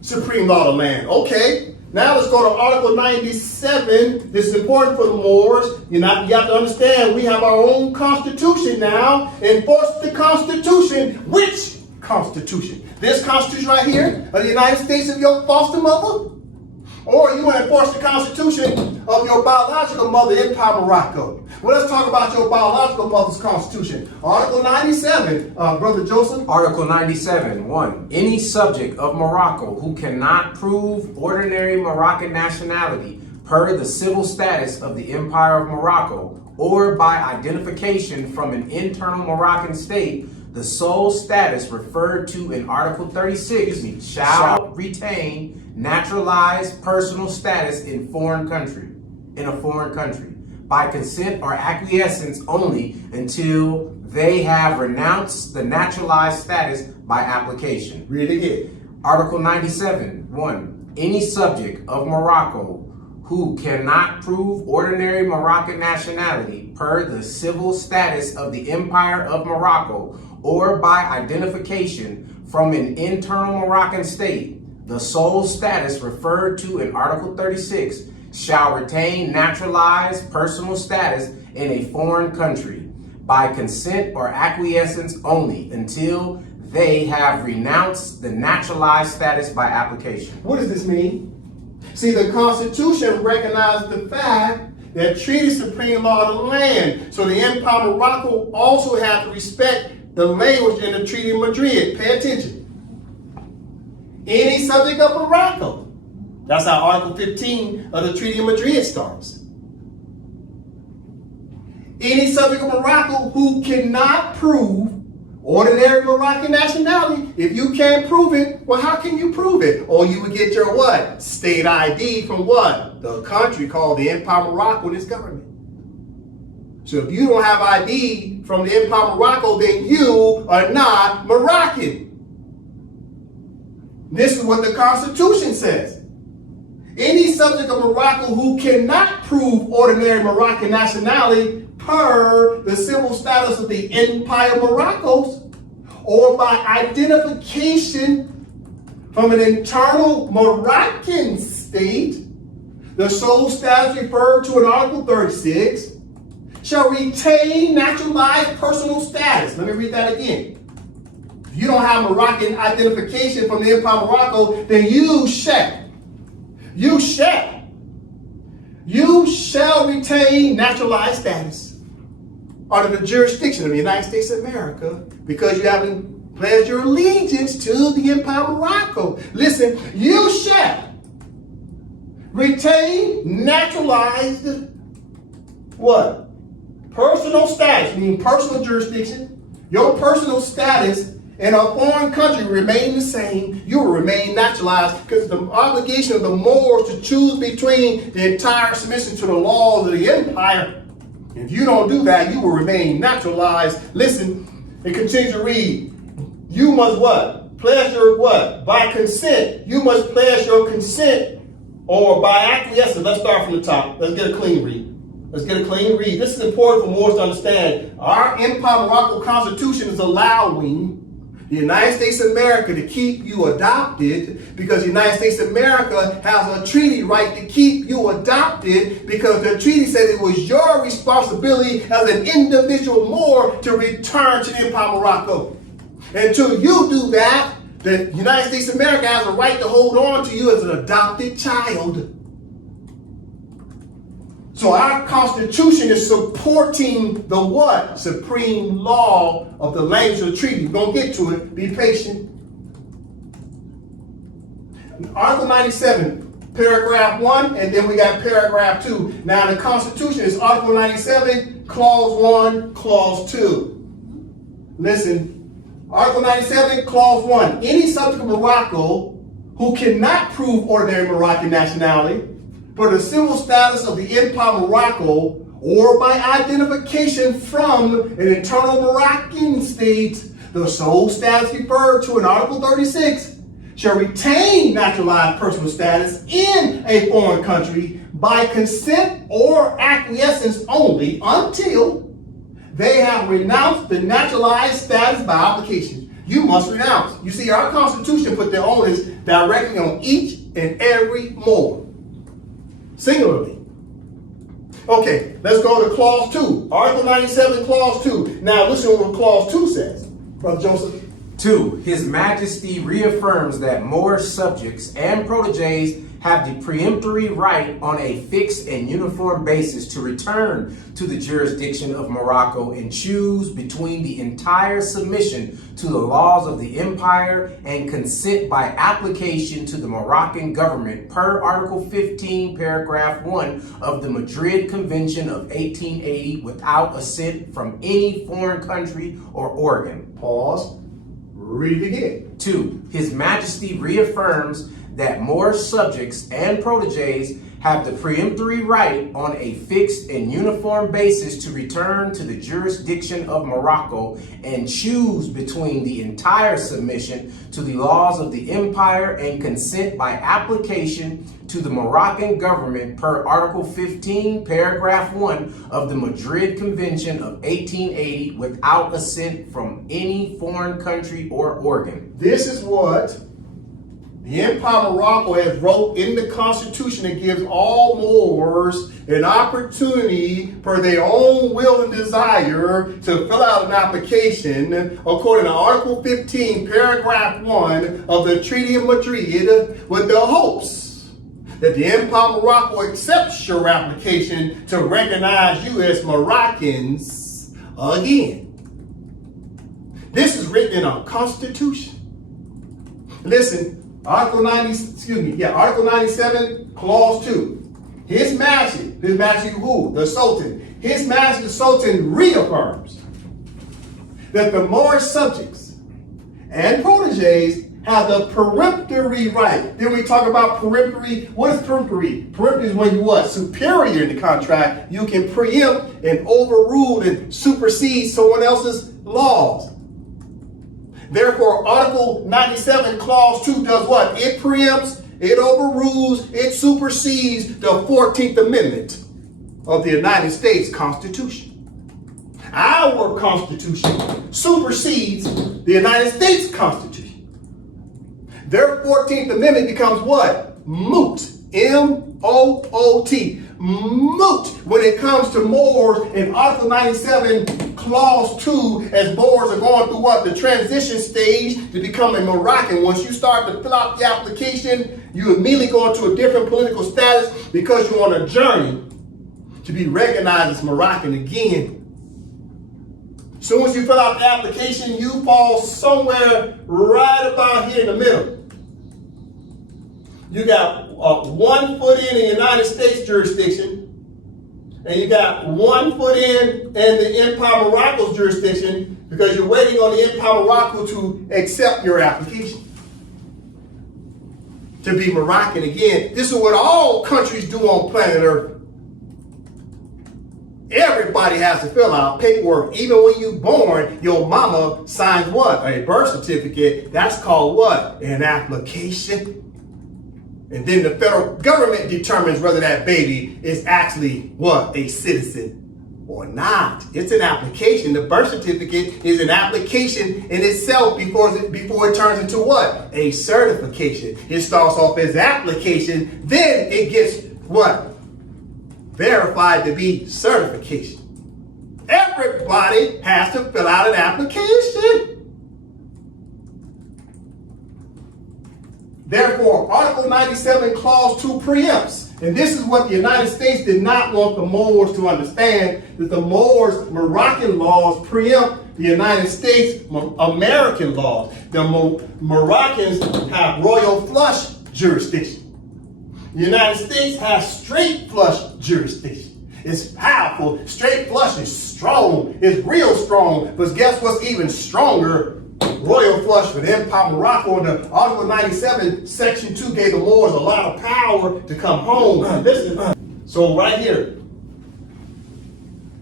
supreme law of the land. Okay, now let's go to Article 97. This is important for the Moors. You have to understand we have our own constitution now. Enforce the Constitution. Which Constitution? This Constitution right here of the United States of your foster mother? Or you want to enforce the Constitution of your biological mother, Empire of Morocco? Well, let's talk about your biological mother's Constitution. Article 97, Brother Joseph. Article 97, 1. Any subject of Morocco who cannot prove ordinary Moroccan nationality per the civil status of the Empire of Morocco or by identification from an internal Moroccan state, the sole status referred to in Article 36 shall retain naturalized personal status in a foreign country, by consent or acquiescence only until they have renounced the naturalized status by application. Read it again. Article 97, 1. Any subject of Morocco who cannot prove ordinary Moroccan nationality per the civil status of the Empire of Morocco or by identification from an internal Moroccan state, the sole status referred to in Article 36 shall retain naturalized personal status in a foreign country by consent or acquiescence only until they have renounced the naturalized status by application. What does this mean? See, the Constitution recognizes the fact that treaty is supreme law of the land. So the Empire of Morocco also has to respect the language in the Treaty of Madrid. Pay attention. Any subject of Morocco. That's how Article 15 of the Treaty of Madrid starts. Any subject of Morocco who cannot prove ordinary Moroccan nationality. If you can't prove it, well, how can you prove it? Or you would get your what? State ID from what? The country called the Empire of Morocco and its government. So if you don't have ID from the Empire of Morocco, then you are not Moroccan. This is what the Constitution says. any subject of Morocco who cannot prove ordinary Moroccan nationality per the civil status of the Empire Morocco's, or by identification from an internal Moroccan state, the sole status referred to in Article 36, shall retain naturalized personal status. Let me read that again. If you don't have Moroccan identification from the Empire of Morocco, then you shall retain naturalized status under the jurisdiction of the United States of America because you haven't pledged your allegiance to the Empire of Morocco. Listen, you shall retain naturalized what? Personal status, meaning personal jurisdiction. Your personal status in a foreign country remain the same. You will remain naturalized because the obligation of the Moors to choose between the entire submission to the laws of the empire. If you don't do that, you will remain naturalized. Listen, it continues to read. You must what? Pledge your what? By consent. You must pledge your consent or by acquiescence. Let's start from the top. Let's get a clean read. Let's get a clean read. This is important for Moors to understand. Our Empire Morocco Constitution is allowing the United States of America to keep you adopted because the United States of America has a treaty right to keep you adopted because the treaty said it was your responsibility as an individual Moor to return to the Empire of Morocco. Until you do that, the United States of America has a right to hold on to you as an adopted child. So our Constitution is supporting the what? Supreme law of the language of the treaty. We're going to get to it. Be patient. Article 97, paragraph 1, and then we got paragraph 2. Now the Constitution is Article 97, clause 1, clause 2. Listen, Article 97, clause 1. Any subject of Morocco who cannot prove ordinary Moroccan nationality for the civil status of the Empire of Morocco or by identification from an internal Moroccan state, the sole status referred to in Article 36, shall retain naturalized personal status in a foreign country by consent or acquiescence only until they have renounced the naturalized status by application. You must renounce. You see, our Constitution put the onus directly on each and every Moor. Singularly. Okay, let's go to clause 2. Article 97, clause 2. Now listen to what clause 2 says, Brother Joseph. 2. His Majesty reaffirms that Moor subjects and proteges have the preemptory right on a fixed and uniform basis to return to the jurisdiction of Morocco and choose between the entire submission to the laws of the empire and consent by application to the Moroccan government per Article 15, paragraph 1 of the Madrid Convention of 1880 without assent from any foreign country or organ. Pause. Read it again. 2. His Majesty reaffirms that Moor subjects and proteges have the preemptory right on a fixed and uniform basis to return to the jurisdiction of Morocco and choose between the entire submission to the laws of the empire and consent by application to the Moroccan government per Article 15, paragraph 1 of the Madrid Convention of 1880 without assent from any foreign country or organ. This is what the Empire of Morocco has wrote in the Constitution that gives all Moors an opportunity per their own will and desire to fill out an application according to Article 15, paragraph 1 of the Treaty of Madrid with the hopes that the Empire of Morocco accepts your application to recognize you as Moroccans again. This is written in our Constitution. Listen, Article 97, clause 2. His Majesty who? The Sultan. His Majesty the Sultan reaffirms that the Moorish subjects and proteges have the peremptory right. Then we talk about peremptory. What is peremptory? Peremptory is when you what? Superior in the contract. You can preempt and overrule and supersede someone else's laws. Therefore, Article 97, Clause 2 does what? It preempts it overrules, it supersedes the 14th Amendment of the United States Constitution. Our Constitution supersedes the United States Constitution. Their 14th Amendment becomes what? Moot. M-O-O-T. Moot when it comes to Moors in Article 97, Clause 2, as Moors are going through what? The transition stage to become a Moroccan. Once you start to fill out the application, you immediately go into a different political status because you're on a journey to be recognized as Moroccan again. Soon as you fill out the application, you fall somewhere right about here in the middle. You got 1 foot in the United States jurisdiction, and you got 1 foot in the Empire Morocco's jurisdiction because you're waiting on the Empire Morocco to accept your application to be Moroccan again. This is what all countries do on planet Earth. Everybody has to fill out paperwork. Even when you're born, your mama signs what? A birth certificate. That's called what? An application. And then the federal government determines whether that baby is actually what? A citizen or not. It's an application. The birth certificate is an application in itself before it turns into what? A certification. It starts off as application, then it gets what? Verified to be certification. Everybody has to fill out an application. Therefore, Article 97, Clause 2 preempts. And this is what the United States did not want the Moors to understand, that the Moors' Moroccan laws preempt the United States American laws. The Moroccans have royal flush jurisdiction. The United States has straight flush jurisdiction. It's powerful. Straight flush is strong. It's real strong. But guess what's even stronger? Royal flush for the Empire Morocco under Article 97, Section 2 gave the Moors a lot of power to come home. So right here,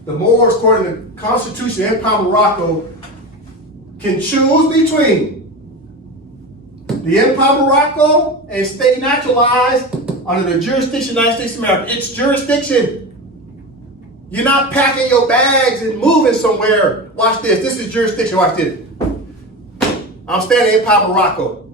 the Moors, according to the Constitution of Empire Morocco, can choose between the Empire Morocco and stay naturalized under the jurisdiction of the United States of America. It's jurisdiction. You're not packing your bags and moving somewhere. Watch this. This is jurisdiction. Watch this. I'm staying in Empire Morocco.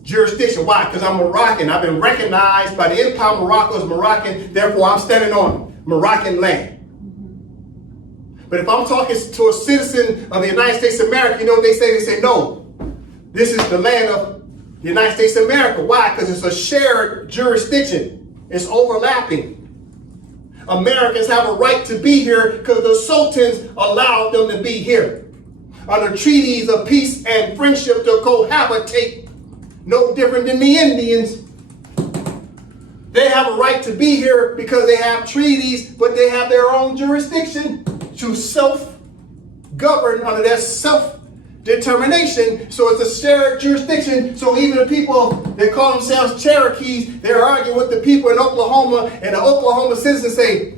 Jurisdiction. Why? Because I'm Moroccan. I've been recognized by the Empire Morocco as Moroccan. Therefore, I'm standing on Moroccan land. But if I'm talking to a citizen of the United States of America, you know what they say? They say, no, this is the land of the United States of America. Why? Because it's a shared jurisdiction. It's overlapping. Americans have a right to be here because the sultans allowed them to be here. Under treaties of peace and friendship to cohabitate, no different than the Indians. They have a right to be here because they have treaties, but they have their own jurisdiction to self-govern under their self-determination. So it's a shared jurisdiction. So even the people that call themselves Cherokees, they're arguing with the people in Oklahoma, and the Oklahoma citizens say,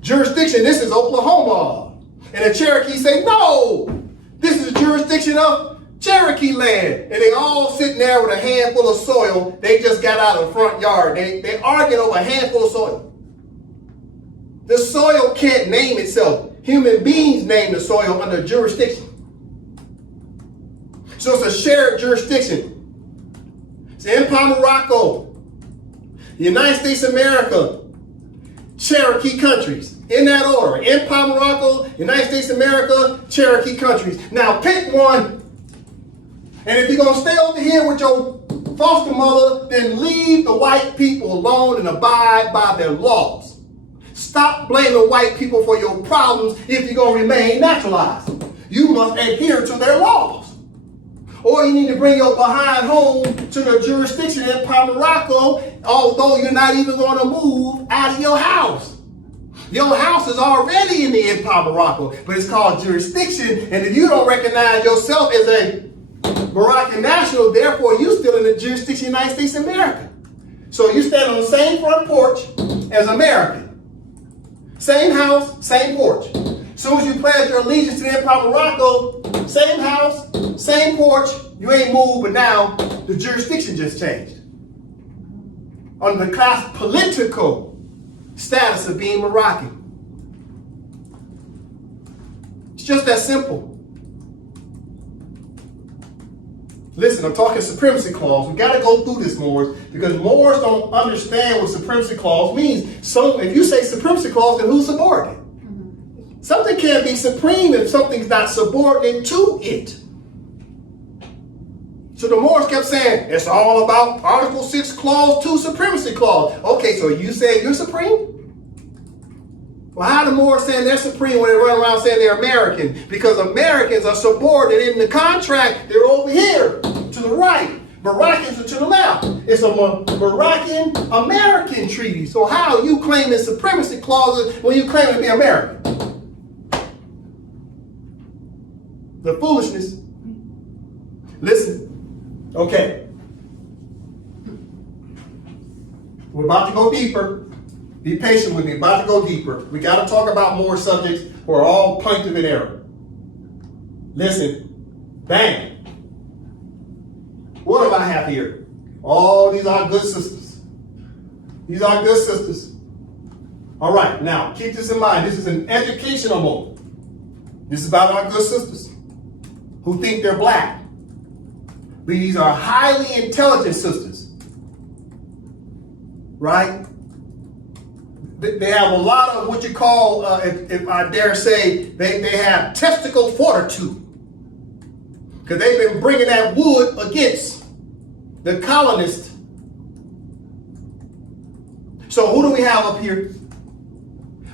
jurisdiction, this is Oklahoma. And the Cherokees say, no, this is the jurisdiction of Cherokee land. And they all sitting there with a handful of soil. They just got out of the front yard. They arguing over a handful of soil. The soil can't name itself. Human beings name the soil under jurisdiction. So it's a shared jurisdiction. It's Empire Morocco, the United States of America, Cherokee countries. In that order. Empire Morocco, United States of America, Cherokee countries. Now pick one. And if you're going to stay over here with your foster mother, then leave the white people alone and abide by their laws. Stop blaming white people for your problems if you're going to remain naturalized. You must adhere to their laws. Or you need to bring your behind home to the jurisdiction of Empire Morocco, although you're not even going to move out of your house. Your house is already in the Empire Morocco, but it's called jurisdiction. And if you don't recognize yourself as a Moroccan national, therefore you're still in the jurisdiction of the United States of America. So you stand on the same front porch as American. Same house, same porch. As soon as you pledge your allegiance to the Empire Morocco, Same house, same porch, you ain't moved, but now the jurisdiction just changed. Under the class political status of being Moroccan. It's just that simple. Listen, I'm talking Supremacy Clause. We got to go through this, Moors, because Moors don't understand what Supremacy Clause means. So if you say Supremacy Clause, then who's subordinate? Something can't be supreme if something's not subordinate to it. So the Moors kept saying, it's all about Article 6, Clause 2, Supremacy Clause. Okay, so you say you're supreme? Well, how the Moors saying they're supreme when they run around saying they're American? Because Americans are subordinate in the contract. They're over here to the right. Moroccans are to the left. It's a Moroccan-American treaty. So how you claiming supremacy clauses when you claim to be American? The foolishness. Listen. Okay. We're about to go deeper. Be patient with me. About to go deeper. We got to talk about more subjects who are all plaintiff in error. Listen. Bang. What do I have here? Oh, these are good sisters. These are good sisters. All right. Now, keep this in mind. This is an educational moment. This is about our good sisters who think they're black. These are highly intelligent sisters. Right? They have a lot of what you call, if I dare say, they have testicle fortitude. Because they've been bringing that wood against the colonists. So who do we have up here?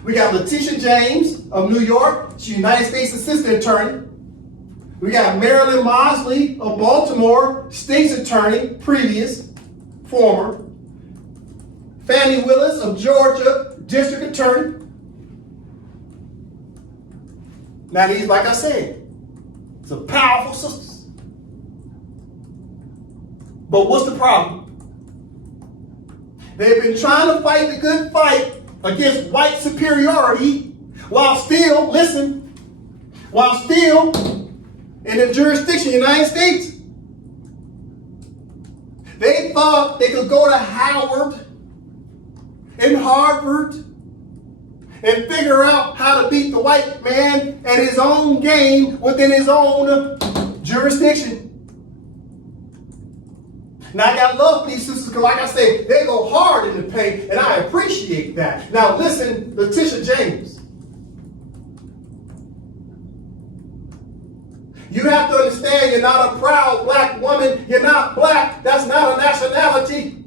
We got Letitia James of New York. She's United States Assistant Attorney. We got Marilyn Mosley of Baltimore, State's Attorney, previous, former. Fannie Willis of Georgia, District Attorney. Now these, like I said, some powerful sisters. But what's the problem? They've been trying to fight the good fight against white superiority while still, listen, while still in the jurisdiction of the United States. They thought they could go to Howard and Harvard and figure out how to beat the white man at his own game within his own jurisdiction. Now, I got love for these sisters because, like I say, they go hard in the paint, and I appreciate that. Now, listen, Letitia James. You have to understand you're not a proud black woman. You're not black. That's not a nationality.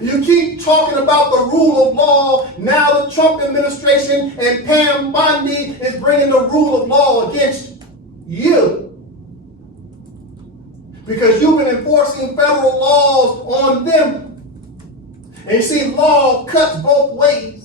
You keep talking about the rule of law. Now the Trump administration and Pam Bondi is bringing the rule of law against you. Because you've been enforcing federal laws on them. And you see, law cuts both ways.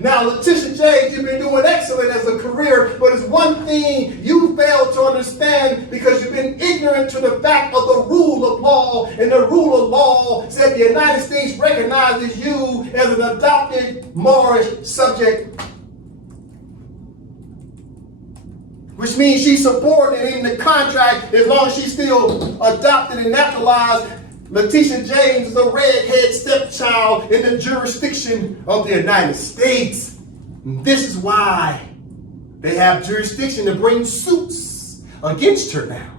Now, Letitia James, you've been doing excellent as a career, but it's one thing you failed to understand because you've been ignorant to the fact of the rule of law. And the rule of law said the United States recognizes you as an adopted Moorish subject. Which means she's subordinate in the contract as long as she's still adopted and naturalized. Letitia James is a redhead stepchild in the jurisdiction of the United States. And this is why they have jurisdiction to bring suits against her now.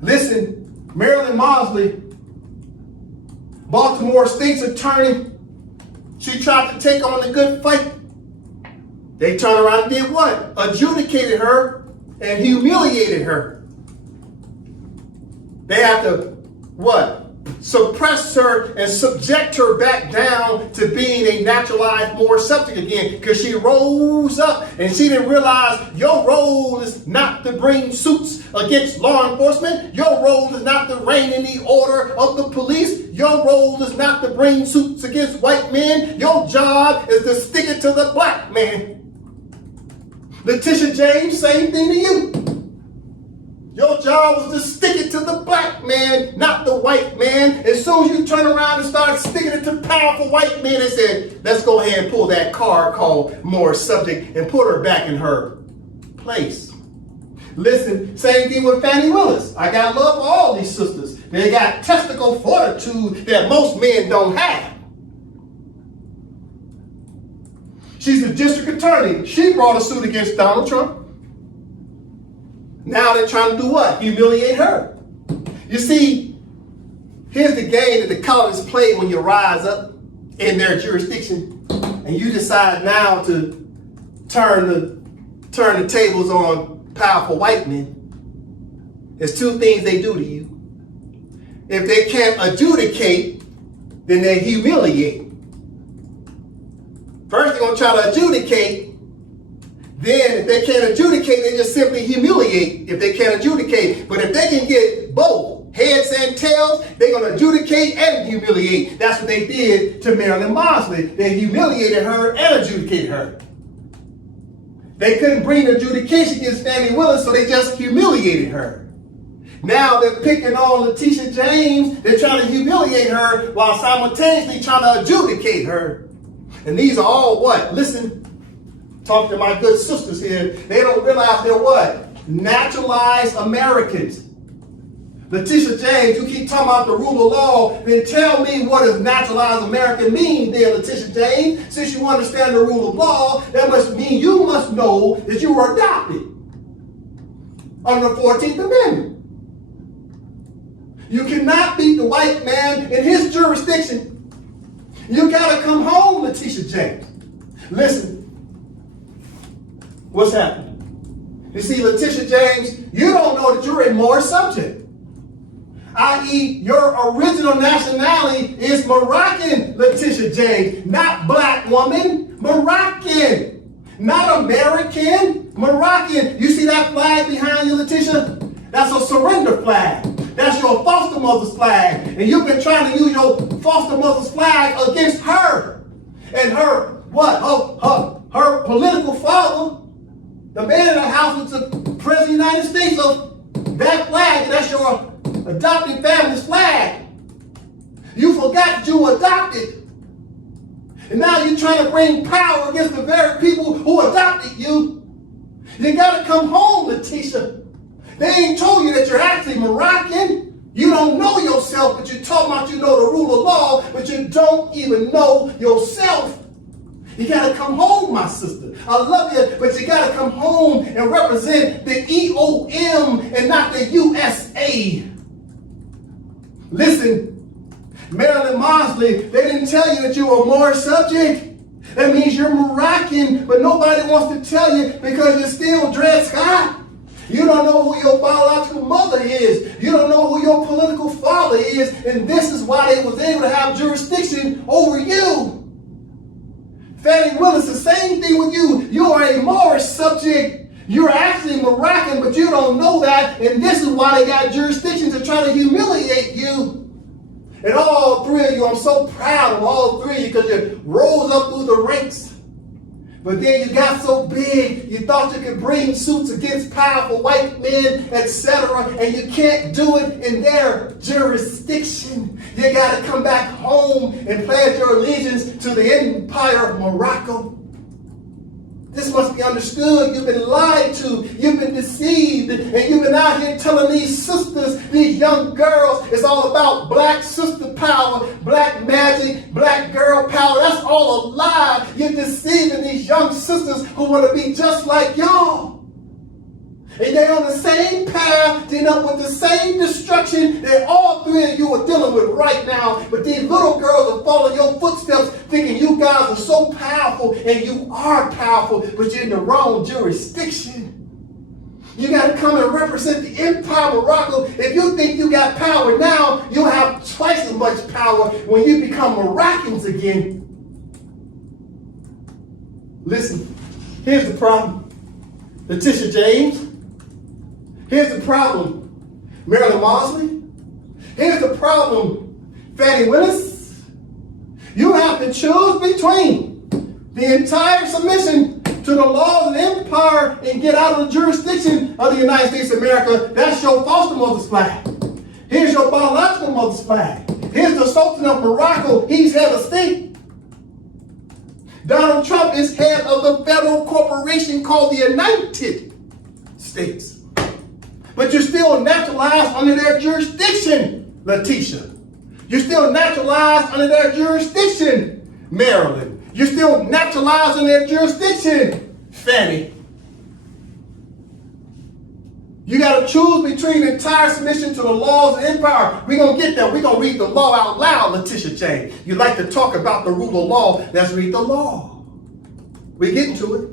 Listen, Marilyn Mosley, Baltimore State's Attorney, she tried to take on the good fight. They turned around and did what? Adjudicated her and humiliated her. They have to, what? Suppress her and subject her back down to being a naturalized Moorish subject again because she rose up and she didn't realize your role is not to bring suits against law enforcement. Your role is not to rein in the order of the police. Your role is not to bring suits against white men. Your job is to stick it to the black man. Letitia James, same thing to you. Your job was to stick it to the black man, not the white man. As soon as you turn around and start sticking it to powerful white men, they said, let's go ahead and pull that card called Moorish subject and put her back in her place. Listen, same thing with Fannie Willis. I got love for all these sisters. They got testicle fortitude that most men don't have. She's the district attorney. She brought a suit against Donald Trump. Now they're trying to do what? Humiliate her. You see, here's the game that the colonists play when you rise up in their jurisdiction and you decide now to turn the tables on powerful white men. There's two things they do to you. If they can't adjudicate, then they humiliate. First, they're going to try to adjudicate. Then, if they can't adjudicate, they just simply humiliate if they can't adjudicate. But if they can get both, heads and tails, they're going to adjudicate and humiliate. That's what they did to Marilyn Mosley. They humiliated her and adjudicated her. They couldn't bring the adjudication against Fannie Willis, so they just humiliated her. Now they're picking on Letitia James. They're trying to humiliate her while simultaneously trying to adjudicate her. And these are all what? Listen, talk to my good sisters here. They don't realize they're what? Naturalized Americans. Letitia James, you keep talking about the rule of law, then tell me what does naturalized American mean there, Letitia James. Since you understand the rule of law, that must mean you must know that you were adopted under the 14th Amendment. You cannot beat the white man in his jurisdiction. You gotta come home, Letitia James. Listen, what's happening? You see, Letitia James, you don't know that you're a Moorish subject. I.e., your original nationality is Moroccan, Letitia James, not black woman, Moroccan, not American, Moroccan. You see that flag behind you, Letitia? That's a surrender flag. That's your foster mother's flag. And you've been trying to use your foster mother's flag against her. And her, what? Her political father, the man in the house was the president of the United States. So that flag, that's your adopted family's flag. You forgot that you were adopted. And now you're trying to bring power against the very people who adopted you. You gotta come home, Letitia. They ain't told you that you're actually Moroccan. You don't know yourself, but you're talking about you know the rule of law, but you don't even know yourself. You gotta come home, my sister. I love you, but you gotta come home and represent the E.O.M. and not the USA. Listen, Marilyn Mosley, they didn't tell you that you were a Moorish subject. That means you're Moroccan, but nobody wants to tell you because you're still Dred Scott. You don't know who your biological mother is. You don't know who your political father is. And this is why they was able to have jurisdiction over you. Fannie Willis, the same thing with you. You are a Moorish subject. You're actually Moroccan, but you don't know that. And this is why they got jurisdiction to try to humiliate you. And all three of you, I'm so proud of all three of you because you rose up through the ranks. But then you got so big, you thought you could bring suits against powerful white men, etc. And you can't do it in their jurisdiction. You got to come back home and pledge your allegiance to the empire of Morocco. This must be understood. You've been lied to. You've been deceived. And you've been out here telling these sisters, these young girls, it's all about black sister power, black magic, black girl power. That's all a lie. You're deceiving these young sisters who want to be just like y'all. And they're on the same path, dealing up with the same destruction that all three of you are dealing with right now. But these little girls are following your footsteps, thinking you guys are so powerful, and you are powerful, but you're in the wrong jurisdiction. You got to come and represent the empire of Morocco. If you think you got power now, you'll have twice as much power when you become Moroccans again. Listen, here's the problem. Letitia James. Here's the problem, Marilyn Mosley. Here's the problem, Fannie Willis. You have to choose between the entire submission to the laws of the empire and get out of the jurisdiction of the United States of America. That's your foster mother's flag. Here's your biological mother's flag. Here's the Sultan of Morocco. He's head of state. Donald Trump is head of the federal corporation called the United States. But you're still naturalized under their jurisdiction, Letitia. You're still naturalized under their jurisdiction, Maryland. You're still naturalized under their jurisdiction, Fanny. You got to choose between entire submission to the laws of empire. We're going to get there. We're going to read the law out loud, Letitia Jane. You like to talk about the rule of law. Let's read the law. We're getting to it.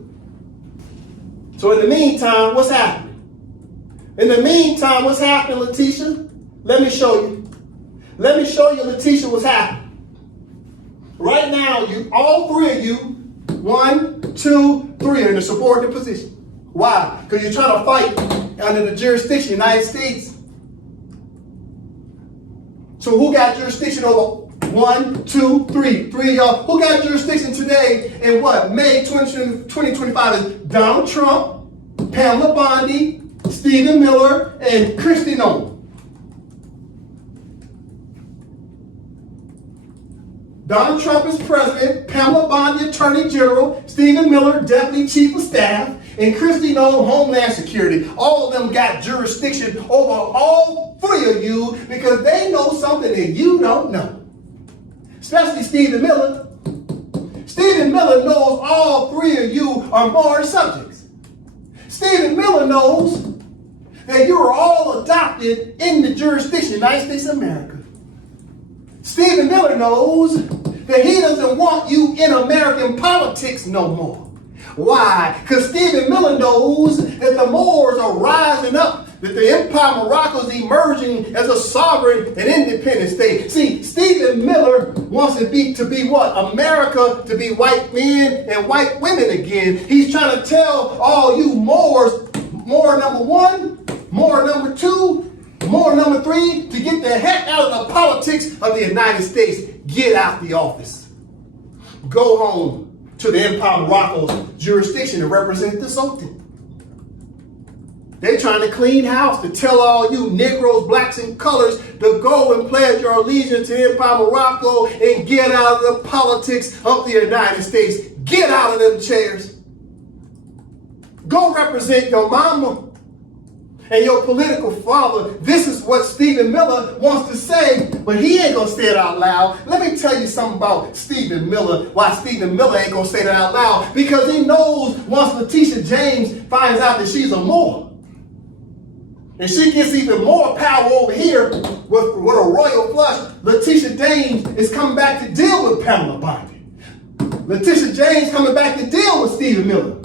So in the meantime, what's happening? In the meantime, what's happening, Letitia? Let me show you. Let me show you, Letitia, what's happening. Right now, all three of you, 1, 2, 3, are in a subordinate position. Why? Because you're trying to fight under the jurisdiction of the United States. So who got jurisdiction over 1, 2, 3? Three of y'all. Who got jurisdiction today in what? May 2025 is Donald Trump, Pamela Bondi, Stephen Miller, and Kristi Noem. Donald Trump is president, Pamela Bondi, attorney general, Stephen Miller, deputy chief of staff, and Kristi Noem, Homeland Security. All of them got jurisdiction over all three of you because they know something that you don't know. Especially Stephen Miller. Stephen Miller knows all three of you are Moorish subjects. Stephen Miller knows that you are all adopted in the jurisdiction of the United States of America. Stephen Miller knows that he doesn't want you in American politics no more. Why? Because Stephen Miller knows that the Moors are rising up, that the Empire Morocco is emerging as a sovereign and independent state. See, Stephen Miller wants to be what? America to be white men and white women again. He's trying to tell all you Moors, Moor number 1, Moor number 2, Moor number 3, to get the heck out of the politics of the United States. Get out the office. Go home to the Empire Morocco's jurisdiction to represent the Sultan. They're trying to clean house to tell all you Negroes, blacks, and colors to go and pledge your allegiance to Empire Morocco and get out of the politics of the United States. Get out of them chairs. Go represent your mama and your political father. This is what Stephen Miller wants to say, but he ain't gonna say it out loud. Let me tell you something about Stephen Miller, why Stephen Miller ain't gonna say that out loud. Because he knows once Letitia James finds out that she's a Moor, and she gets even more power over here with a royal flush, Letitia James is coming back to deal with Pamela Bondi. Letitia James coming back to deal with Stephen Miller.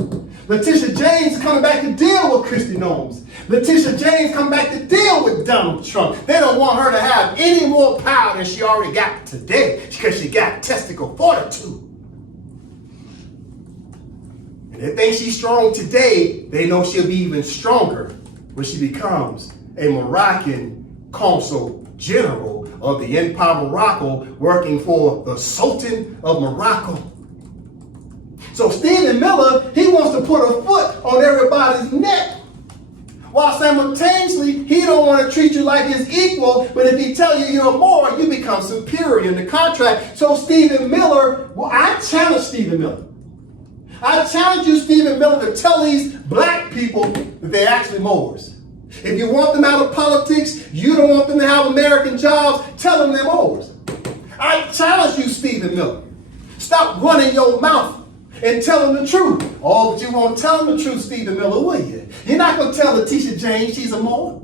Letitia James is coming back to deal with Kristi Noem. Letitia James come back to deal with Donald Trump. They don't want her to have any more power than she already got today because she got testicle fortitude. And they think she's strong today. They know she'll be even stronger when she becomes a Moroccan consul general of the Empire Morocco working for the Sultan of Morocco. So Stephen Miller, he wants to put a foot on everybody's neck, while simultaneously, he don't want to treat you like his equal, but if he tell you you're more, you become superior in the contract. So Stephen Miller, well, I challenge Stephen Miller. I challenge you, Stephen Miller, to tell these black people that they're actually Moors. If you want them out of politics, you don't want them to have American jobs, tell them they're Moors. I challenge you, Stephen Miller. Stop running your mouth and tell them the truth. Oh, but you won't tell them the truth, Stephen Miller, will you? You're not going to tell Letitia James she's a Moor.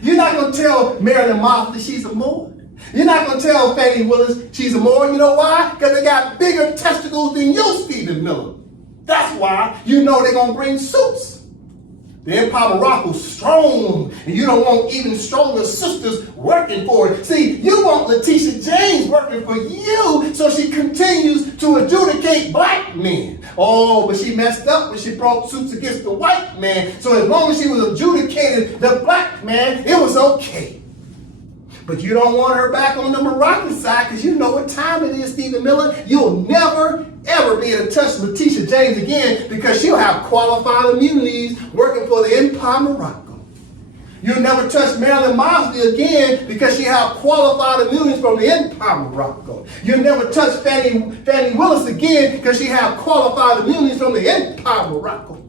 You're not going to tell Marilyn Mosley she's a Moor. You're not going to tell Fannie Willis she's a Moor. You know why? Because they got bigger testicles than you, Stephen Miller. That's why you know they're going to bring suits. The Empire Morocco's strong, and you don't want even stronger sisters working for it. See, you want Letitia James working for you so she continues to adjudicate black men. Oh, but she messed up when she brought suits against the white man. So as long as she was adjudicating the black man, it was okay. But you don't want her back on the Moroccan side because you know what time it is, Stephen Miller. You'll never, ever be able to touch Letitia James again because she'll have qualified immunities working for the Empire Morocco. You'll never touch Marilyn Mosley again because she have qualified immunities from the Empire Morocco. You'll never touch Fannie Willis again because she have qualified immunities from the Empire Morocco.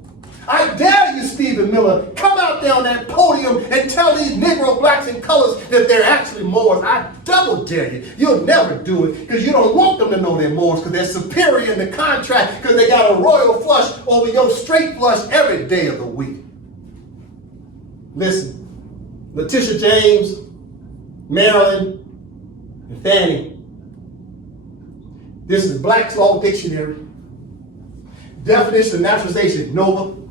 I dare you, Stephen Miller, come out there on that podium and tell these Negro, blacks, and colors that they're actually Moors. I double dare you. You'll never do it because you don't want them to know they're Moors because they're superior in the contract because they got a royal flush over your straight flush every day of the week. Listen, Letitia James, Marilyn, and Fanny. This is Black's Law Dictionary. Definition of naturalization, Nova.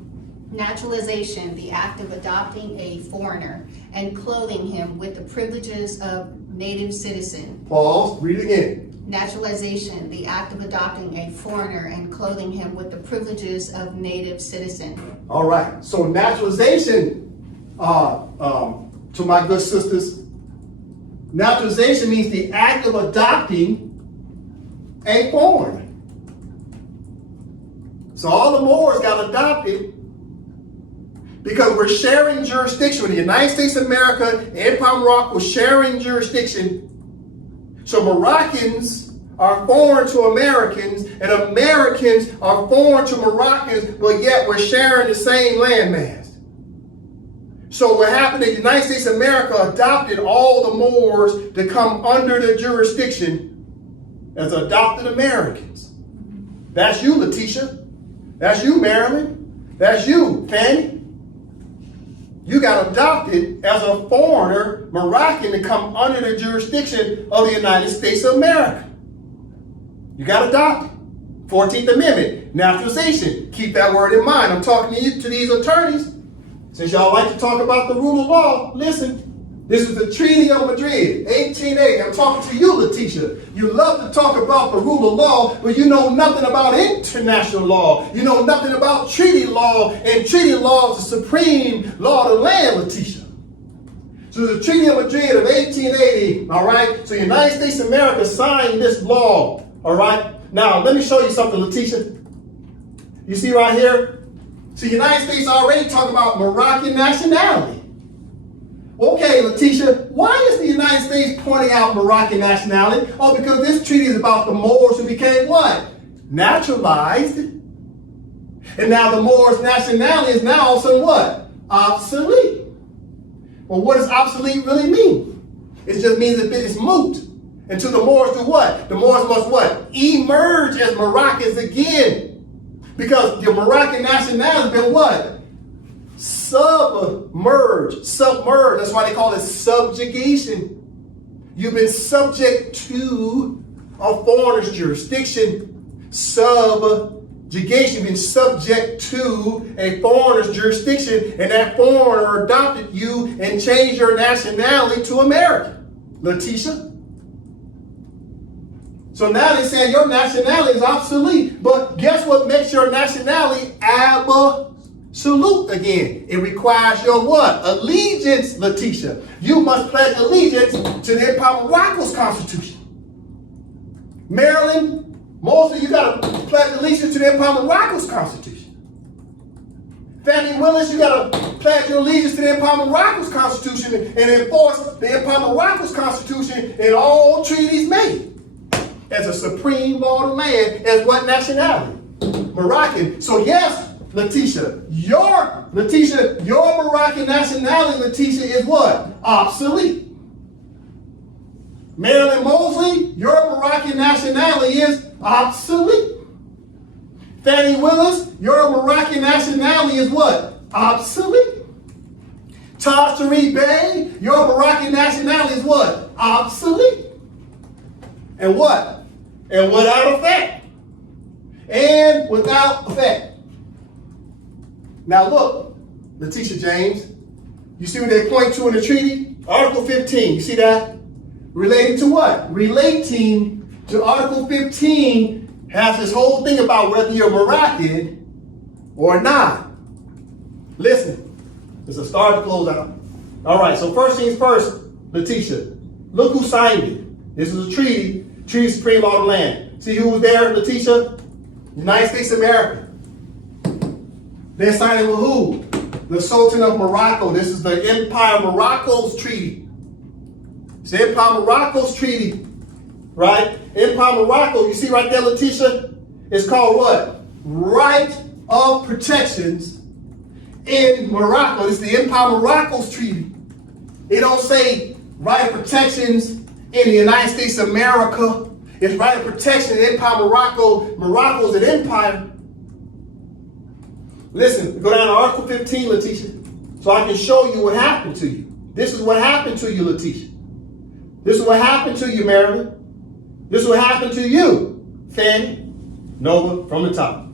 Naturalization, the act of adopting a foreigner and clothing him with the privileges of native citizen. Pause, read it again. Naturalization, the act of adopting a foreigner and clothing him with the privileges of native citizen. All right, so naturalization, to my good sisters, naturalization means the act of adopting a foreigner. So all the Moors got adopted because we're sharing jurisdiction with the United States of America and Empire Morocco sharing jurisdiction. So Moroccans are foreign to Americans and Americans are foreign to Moroccans, but yet we're sharing the same landmass. So what happened, the United States of America adopted all the Moors to come under the jurisdiction as adopted Americans. That's you, Letitia. That's you, Marilyn. That's you, Fanny. You got adopted as a foreigner, Moroccan, to come under the jurisdiction of the United States of America. You got adopted. 14th Amendment, naturalization. Keep that word in mind. I'm talking to these attorneys. Since y'all like to talk about the rule of law, listen. This is the Treaty of Madrid, 1880. I'm talking to you, Letitia. You love to talk about the rule of law, but you know nothing about international law. You know nothing about treaty law, and treaty law is the supreme law of the land, Letitia. So the Treaty of Madrid of 1880, all right? So the United States of America signed this law, all right? Now, let me show you something, Letitia. You see right here? So the United States already talking about Moroccan nationality. Okay, Letitia, why is the United States pointing out Moroccan nationality? Oh, because this treaty is about the Moors who became what? Naturalized. And now the Moors' nationality is now also what? Obsolete. Well, what does obsolete really mean? It just means that it's moot. Until the Moors do what? The Moors must what? Emerge as Moroccans again. Because the Moroccan nationality has been what? Submerged. That's why they call it subjugation. You've been subject to a foreigner's jurisdiction. Subjugation. You've been subject to a foreigner's jurisdiction, and that foreigner adopted you and changed your nationality to American. Letitia? So now they're saying your nationality is obsolete. But guess what makes your nationality absolute again? It requires your what? Allegiance, Letitia. You must pledge allegiance to the Empire of Morocco's constitution. Maryland, most of you got to pledge allegiance to the Empire of Morocco's constitution. Fannie Willis, you got to pledge your allegiance to the Empire of Morocco's constitution and enforce the Empire of Morocco's constitution in all treaties made. As a supreme law of the land, as what nationality? Moroccan. So yes, Letitia, your Moroccan nationality, Letitia, is what? Obsolete. Marilyn Mosley, your Moroccan nationality is obsolete. Fannie Willis, your Moroccan nationality is what? Obsolete. Taj Tariq Bay, your Moroccan nationality is what? Obsolete. And what? And without effect. And without effect. Now look, Letitia James, you see what they point to in the treaty? Article 15, you see that? Relating to what? Relating to Article 15 has this whole thing about whether you're Moroccan or not. Listen, it's a start to close out. All right, so first things first, Letitia, look who signed it. This is a treaty. Treaty of Supreme Law of the Land. See who was there, Letitia? United States of America. They're signing with who? The Sultan of Morocco. This is the Empire of Morocco's treaty. It's the Empire of Morocco's treaty, right? Empire of Morocco, you see right there, Letitia? It's called what? Right of protections in Morocco. This is the Empire of Morocco's treaty. It don't say right of protections in the United States of America. It's right of protection in Empire of Morocco. Morocco is an empire. Listen, go down to Article 15, Letitia, so I can show you what happened to you. This is what happened to you, Letitia. This is what happened to you, Marilyn. This is what happened to you, Fanny. Nova from the top.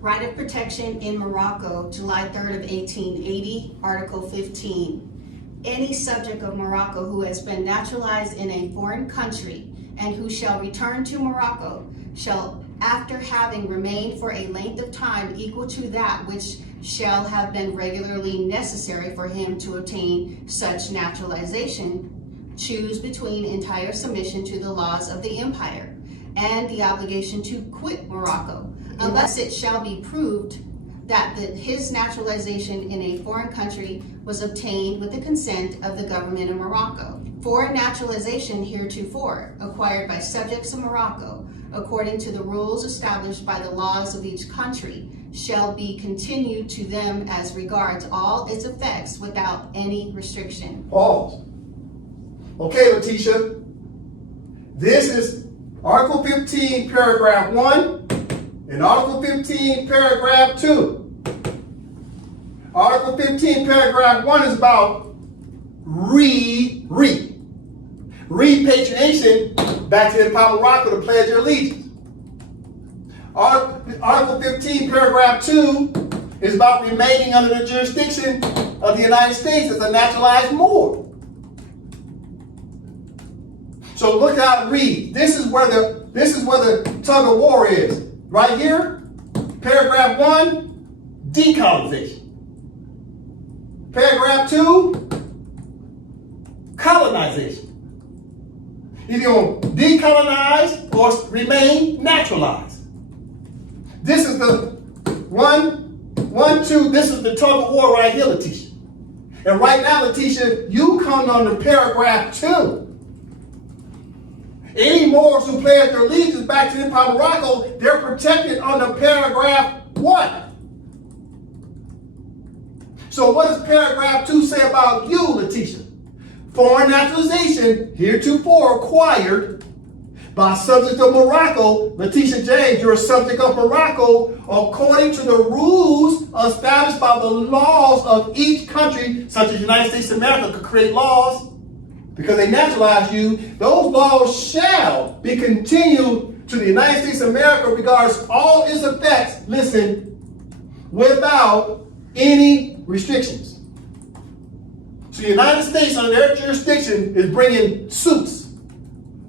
Right of protection in Morocco, July 3rd of 1880, Article 15. Any subject of Morocco who has been naturalized in a foreign country and who shall return to Morocco shall, after having remained for a length of time equal to that which shall have been regularly necessary for him to obtain such naturalization, choose between entire submission to the laws of the empire and the obligation to quit Morocco, unless it shall be proved that his naturalization in a foreign country was obtained with the consent of the government of Morocco. Foreign naturalization heretofore acquired by subjects of Morocco, according to the rules established by the laws of each country, shall be continued to them as regards all its effects without any restriction. Pause. Okay, Letitia. This is Article 15, paragraph 1, and Article 15, paragraph 2. Article 15, paragraph 1 is about repatriation back to the Empire of Morocco to pledge your allegiance. Article 15, paragraph 2 is about remaining under the jurisdiction of the United States as a naturalized Moor. So look how it reads. This is where the tug of war is. Right here, paragraph 1, decolonization. Paragraph 2, colonization. Either you're going to decolonize or remain naturalized. This is the 1, 2, this is the tug of war right here, Letitia. And right now, Letitia, you come under paragraph 2. Any Moors who pledge their allegiance back to the Empire of Morocco, they're protected under paragraph 1. So what does paragraph 2 say about you, Letitia? Foreign naturalization heretofore acquired by subject of Morocco. Letitia James, you're a subject of Morocco according to the rules established by the laws of each country, such as the United States of America could create laws because they naturalized you. Those laws shall be continued to the United States of America regards all its effects, listen, without any restrictions. So the United States, under their jurisdiction, is bringing suits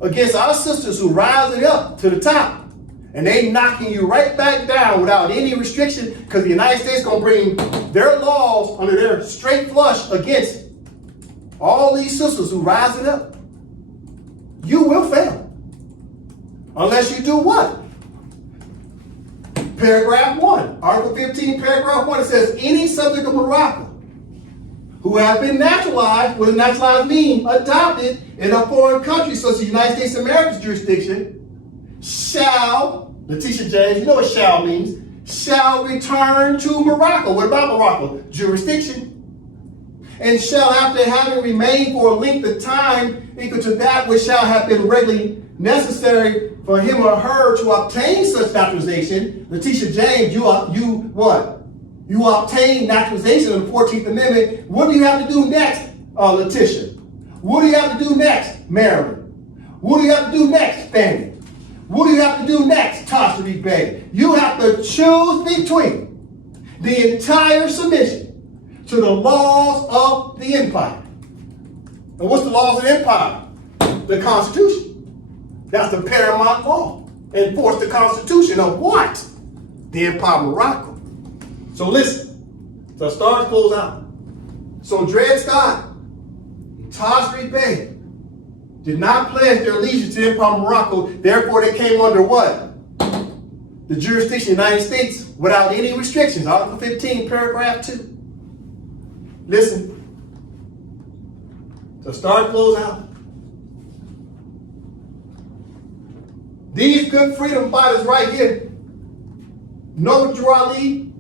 against our sisters who rising up to the top. And they knocking you right back down without any restriction because the United States is going to bring their laws under their straight flush against all these sisters who rising up. You will fail. Unless you do what? Paragraph 1, Article 15, paragraph 1, it says, any subject of Morocco who have been naturalized, what does naturalized mean? Adopted in a foreign country, such as the United States of America's jurisdiction, shall, Letitia James, you know what shall means, shall return to Morocco. What about Morocco? Jurisdiction. And shall, after having remained for a length of time equal to that which shall have been regularly necessary for him or her to obtain such naturalization, Letitia James, you what? You obtain naturalization in the 14th Amendment. What do you have to do next, Letitia? What do you have to do next, Marilyn? What do you have to do next, Fanny? What do you have to do next, Taj Tariq Bay? You have to choose between the entire submission to the laws of the empire. And what's the laws of the empire? The Constitution. That's the paramount law. Enforce the Constitution of what? The Empire of Morocco. So listen, the stars close out. So Dred Scott, Taj Tariq Bay did not pledge their allegiance to the Empire of Morocco. Therefore, they came under what? The jurisdiction of the United States without any restrictions. Article 15, paragraph 2. Listen, the stars close out. These good freedom fighters right here, Noble Drew Ali,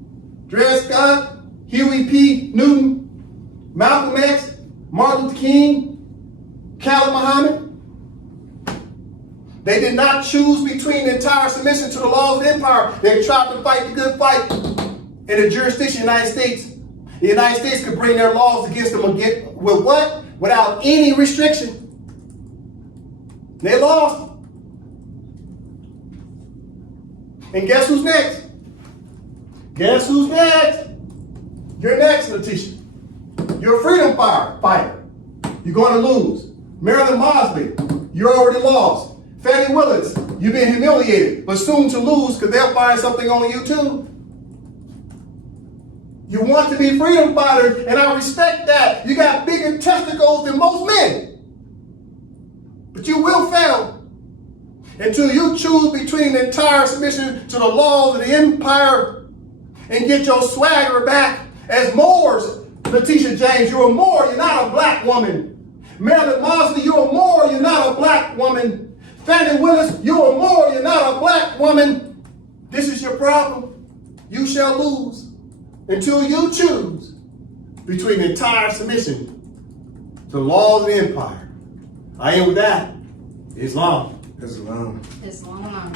Dred Scott, Huey P. Newton, Malcolm X, Martin Luther King, Khalid Muhammad. They did not choose between entire submission to the laws of the empire. They tried to fight the good fight in the jurisdiction of the United States. The United States could bring their laws against them again, with what? Without any restriction. They lost. And guess who's next? Guess who's next? You're next, Letitia. You're a freedom fighter. You're going to lose. Marilyn Mosley, you're already lost. Fannie Willis, you've been humiliated, but soon to lose because they'll find something on you too. You want to be freedom fighters, and I respect that. You got bigger testicles than most men. But you will fail until you choose between the entire submission to the laws of the empire and get your swagger back as Moors. Letitia James, you're a Moor, you're not a black woman. Marilyn Mosley, you're a Moor, you're not a black woman. Fannie Willis, you're a Moor, you're not a black woman. This is your problem. You shall lose until you choose between the entire submission to the laws of the empire. I end with that. Islam. Islam. Islam.